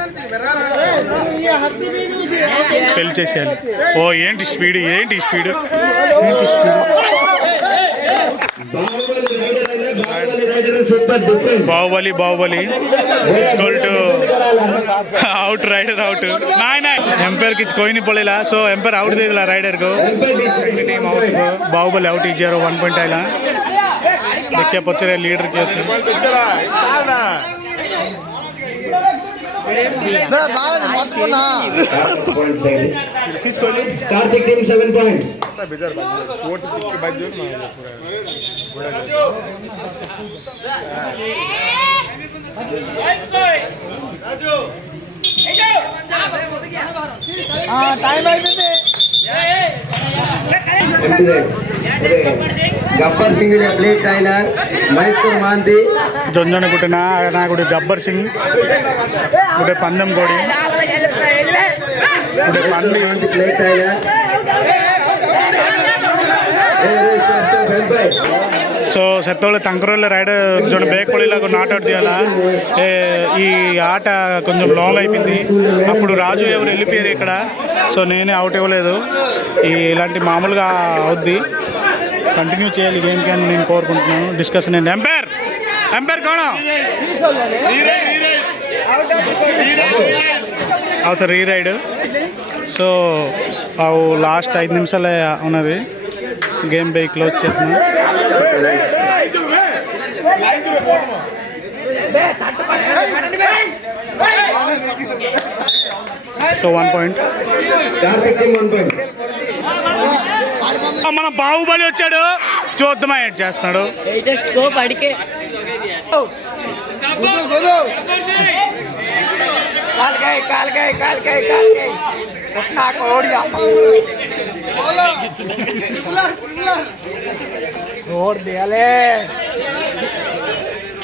పెళ్లి చేసేయాలి ఓ ఏంటి స్పీడ్ ఏంటి స్పీడ్ ఏంటి speed Baahubali Baahubali out rider out నాయన ఎంపైర్ కి కోయిని పొలేలా సో ఎంపైర్ అవుట్ దేలా రైడర్ को टीम आउट को बाहुबली आउट इज्जारो 1 पॉइंट आइला देखिए पछरे लीडर के अछि Karthik team 7 points time Gabbar Singh प्लेट टाइलर मैसूर मांदी जोंजन गुटना ना गुडी गब्बर सिंह गुडे पंदम गोडी गुडे पंदी प्लेट टाइलर సో సెత్తోళ్ళు తంకరోళ్ళ రైడర్ జొన్న బేకోళిలాగా నాట్ అవుట్ చేయాలా ఈ ఆట కొంచెం లాంగ్ అయిపోయింది అప్పుడు రాజు ఎవరు వెళ్ళిపోయారు ఇక్కడ సో నేనే అవుట్ ఇవ్వలేదు ఇలాంటి మామూలుగా అవుద్ది కంటిన్యూ చేయాలి గేమ్ కానీ నేను కోరుకుంటున్నాను డిస్కషన్ అండి ఎంపైర్ ఎంపైర్ కోణ అవుతారు రీరైడ్ సో అవు లాస్ట్ 5 నిమిషాలే ఉన్నది గేమ్ బై క్లోజ్ చేస్తున్నాం సో 1 పాయింట్ మన బాహుబలి వచ్చాడు చూద్దామా ఏడ్ చేస్తున్నాడు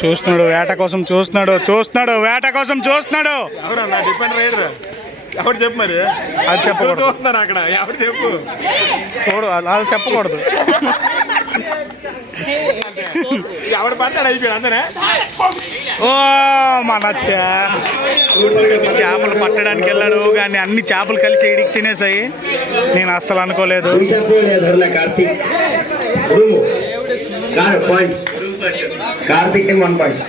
చూస్తున్నాడు వేట కోసం చూస్తున్నాడు వేట కోసం చూస్తున్నాడు ఎవరు చెప్పు మరి అది చెప్పకూడదు చూస్తున్నారు అక్కడ ఎవరు చెప్పు చూడు అలా చెప్పకూడదు ఎవడు పడతాడు అయిపోయాడు అందరే ఓ మన చేపలు పట్టడానికి వెళ్ళాడు కానీ అన్ని చేపలు కలిసి ఇడికి తినేసాయి నేను అస్సలు అనుకోలేదు कार्तिक टीम 1 पॉइंट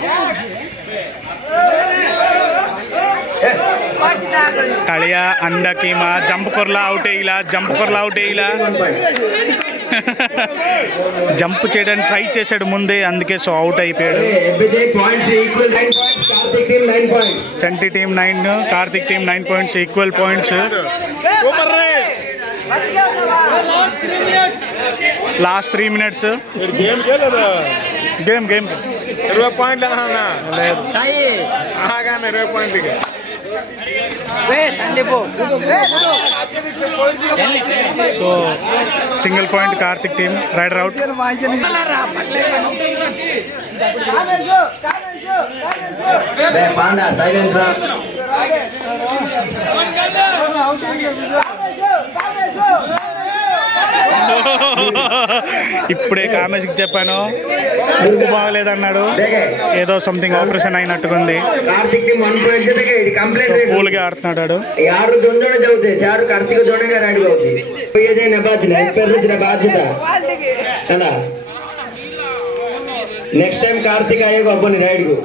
कालिया अंडा कीमा जंप करला आउट एयला జంప్ చేయడానికి ట్రై చేశాడు ముందే అందుకే సో అవుట్ అయిపోయాడు Chanti team 9 Karthik team 9 points equal points last 3 minutes game 20 పాయింట్లు లేదు 20 పాయింట్లకి so single point Karthik team rider out ఇప్పుడే కామేష్కి చెప్పాను ముక్కు బాగలేదన్నాడు ఏదో సంథింగ్ ఆపరేషన్ అయినట్టుకుంది కూల్గా ఆడుతున్నాడు ಯಾರು ಜೊಂಜೋಣ ಜಾವುತ್ತೆ ಯಾರು ಕಾರ್ತಿಕ ಜೋಡಂಗ ರಾಡಿ ಹೋಗುತ್ತೆ ಏದೇ ನಬಾಜಿನ ಪೆರ್ರಿಸಿನ ಬಾಜಿತ ಅಲ್ಲ ನೆಕ್ಸ್ಟ್ ಟೈಮ್ ಕಾರ್ತಿಕ ಆಯೇಗೋ ಒಬ್ಬನಿ ರೈಡ್ ಗು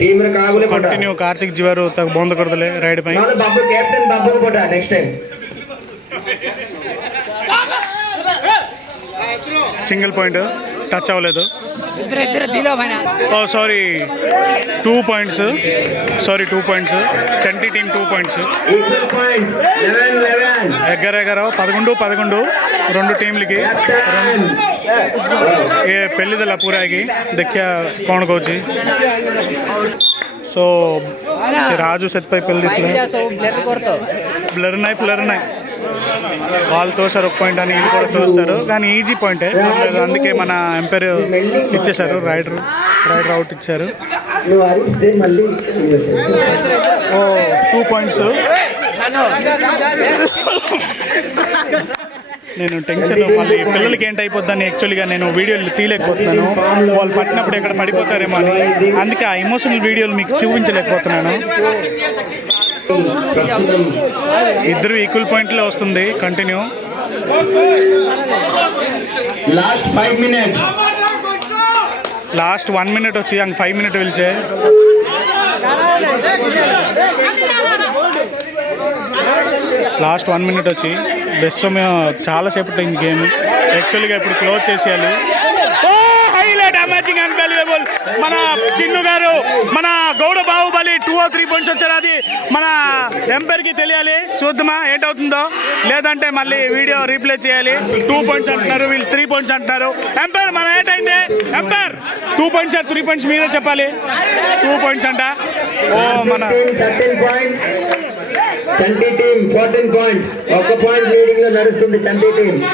टीम रे कागुले पटा कंटिन्यू कार्तिक जीवारू तक बंद कर दले राइड पे नॉले बाबू कैप्टन बाबू को पटा next time single point touch అవ్వలేదు. Sorry 2 points. Chanti team 2 points. ఎగ్గరెగర 11-11 రెండు టీంలకి. ये पहली दला पूरा है देखिया कौन कौन सो राजू सेट पे पहले ब्लर नहीं వాళ్ళు తోసారు ఒక పాయింట్ అని వీళ్ళు కూడా తోస్తారు కానీ ఈజీ పాయింటే అందుకే మన ఎంపైర్ ఇచ్చేశారు రైడర్ అవుట్ ఇచ్చారు. 2 పాయింట్స్. నేను టెన్షన్ మళ్ళీ పిల్లలకి ఏంటి అయిపోద్దని యాక్చువల్గా నేను వీడియోలు తీయలేకపోతున్నాను. వాళ్ళు పట్టినప్పుడు ఎక్కడ పడిపోతారేమో అని అందుకే ఆ ఎమోషనల్ వీడియోలు మీకు చూపించలేకపోతున్నాను. ఇద్దరు ఈక్వల్ పాయింట్లో వస్తుంది కంటిన్యూ. లాస్ట్ 1 minute వచ్చి అంక 5 minutes వెళ్చే లాస్ట్ 1 minute వచ్చి బెస్ట్ మేము చాలాసేపు అయింది గేమ్. యాక్చువల్గా ఇప్పుడు క్లోజ్ చేసేయాలి. హైలైట్ అమేజింగ్ అన్వాల్యుయబుల్ మన చిన్ను గారు మన గౌడ బాహుబలి 2 or 3 points వచ్చారు. అది మన ఎంపైర్కి తెలియాలి. చూద్దామా ఏంటవుతుందో. లేదంటే మళ్ళీ వీడియో రీప్లే చేయాలి. 2 points అంటున్నారు వీళ్ళు 3 points అంటున్నారు. ఎంపైర్ మన ఏంటైంది ఎంపైర్ 2 points 3 points మీరే చెప్పాలి. 2 points అంట. ఓ మన చంటి టీం 14 points. 1 point లీడింగ్ లో నడుస్తుంది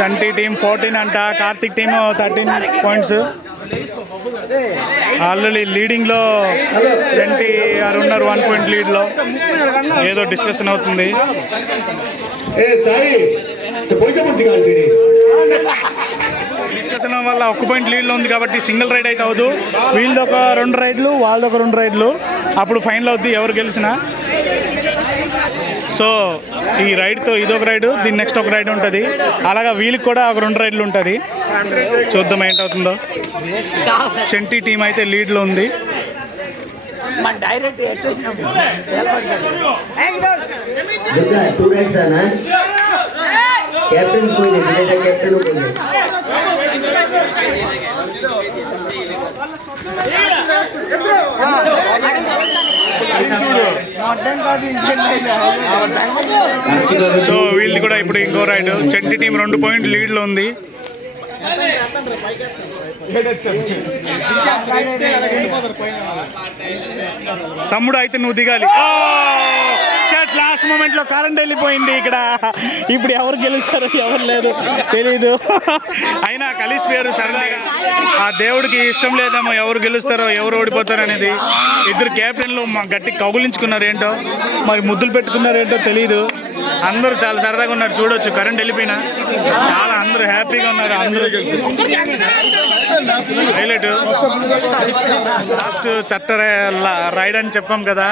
చంటి టీం 14 అంట. Karthik team 13 points. Already leading లో చంటి గారు ఉన్నారు 1 point లీడ్ లో. ఏదో డిస్కషన్ అవుతుంది. డిస్కషన్ వల్ల 1 point లీడ్లో ఉంది కాబట్టి సింగిల్ రైడ్ అయితే అవ్వదు. వీళ్ళదొక 2 రైడ్లు వాళ్ళదొక 2 రైడ్లు అప్పుడు ఫైనల్ అవుద్ది ఎవరు గెలిచినా. సో ఈ రైడ్తో ఇదొక రైడు దీని నెక్స్ట్ ఒక రైడ్ ఉంటుంది. అలాగా వీళ్ళకి కూడా ఒక 2 రైడ్లు ఉంటుంది. చూద్దాం ఏంటవుతుందో. చంటి టీం అయితే లీడ్లో ఉంది. సో వీళ్ళది కూడా ఇప్పుడు ఇంకో రైడ్. చంటి టీం 2 point లీడ్లో ఉంది. తమ్ముడు అయితే నువ్వు దిగాలి. లాస్ట్ మూమెంట్లో కరెంట్ వెళ్ళిపోయింది ఇక్కడ. ఇప్పుడు ఎవరు గెలుస్తారో ఎవరు లేదు తెలీదు. అయినా కలిసిపోయారు సడన్గా. ఆ దేవుడికి ఇష్టం లేదేమో ఎవరు గెలుస్తారో ఎవరు ఓడిపోతారో అనేది. ఇద్దరు క్యాప్టెన్లు మా గట్టి కౌగులించుకున్నారు ఏంటో మరి ముద్దులు పెట్టుకున్నారు ఏంటో తెలీదు. అందరూ చాలా సరదాగా ఉన్నారు చూడొచ్చు. కరెంట్ వెళ్ళిపోయినా చాలా అందరూ హ్యాపీగా ఉన్నారు. అందరూ హైలైట్ లాస్ట్ చట్ట రైడ్ అని చెప్పాం కదా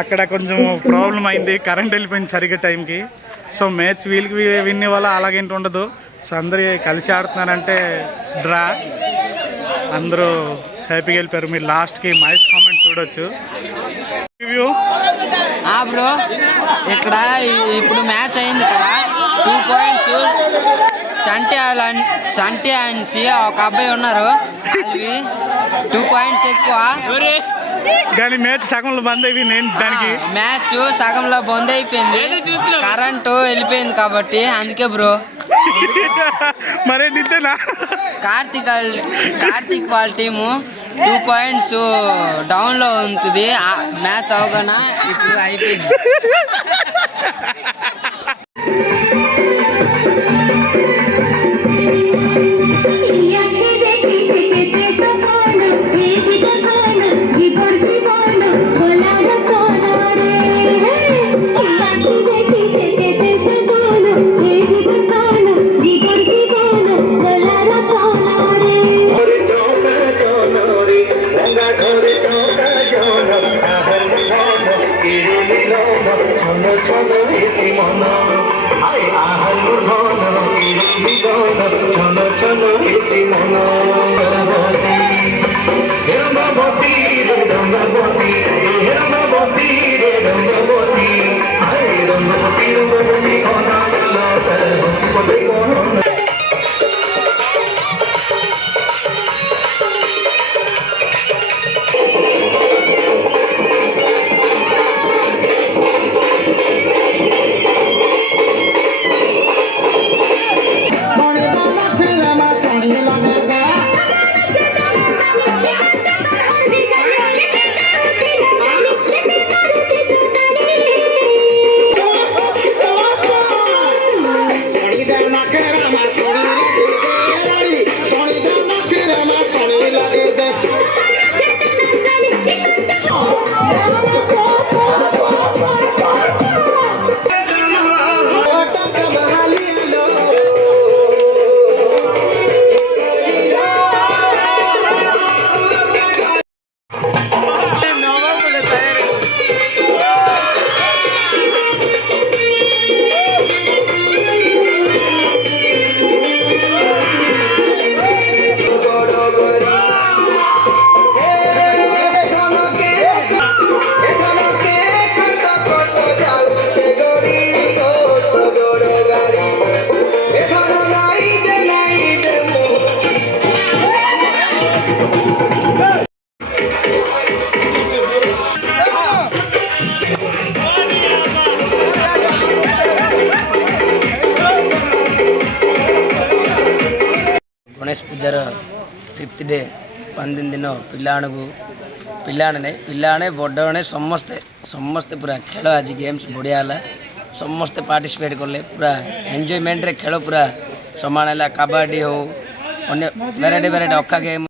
అక్కడ కొంచెం ప్రాబ్లం అయింది. కరెంట్ వెళ్ళిపోయింది సరిగ్గా టైంకి. సో మ్యాచ్ వీళ్ళకి విన్ వల్ల అలాగేంటి ఉండదు. సో అందరూ కలిసి ఆడుతున్నారంటే డ్రా. అందరూ హ్యాపీగా వెళ్ళిపోయారు. మీరు లాస్ట్కి మహేష్ కామెంట్ చూడొచ్చు. రివ్యూ బ్రో ఇక్కడ ఇప్పుడు మ్యాచ్ అయింది కదా 2 points చంటి అనేసి ఒక అబ్బాయి ఉన్నారు. అవి 2 points ఎక్కువ కానీ మ్యాచ్ సగంలో బంద్ అయిపోయింది. దానికి మ్యాచ్ సగంలో బంద్ అయిపోయింది. కరెంటు వెళ్ళిపోయింది కాబట్టి అందుకే బ్రో. మరే నిద్దేనా కార్తిక్ వాళ్ళ టీము 2 points డౌన్లో ఉంటుంది. మ్యాచ్ అవగానే ఇప్పుడు అయిపోయింది. ଡେ 5 ଦିନ ପିଲାମାନେ ବଡ଼ମାନେ ସମସ୍ତେ ପୁରା ଖେଳ ଆଜି ଗେମ୍ସ ବଢ଼ିଆ ହେଲା ସମସ୍ତେ ପାର୍ଟିସିପେଟ୍ କଲେ ପୁରା ଏନ୍ଜୟମେଣ୍ଟରେ ଖେଳ ପୁରା ସମାନ ହେଲା କବାଡ଼ି ହଉ ଅନ୍ୟ ଭେରାଇଟି ଅଖା ଗେମ୍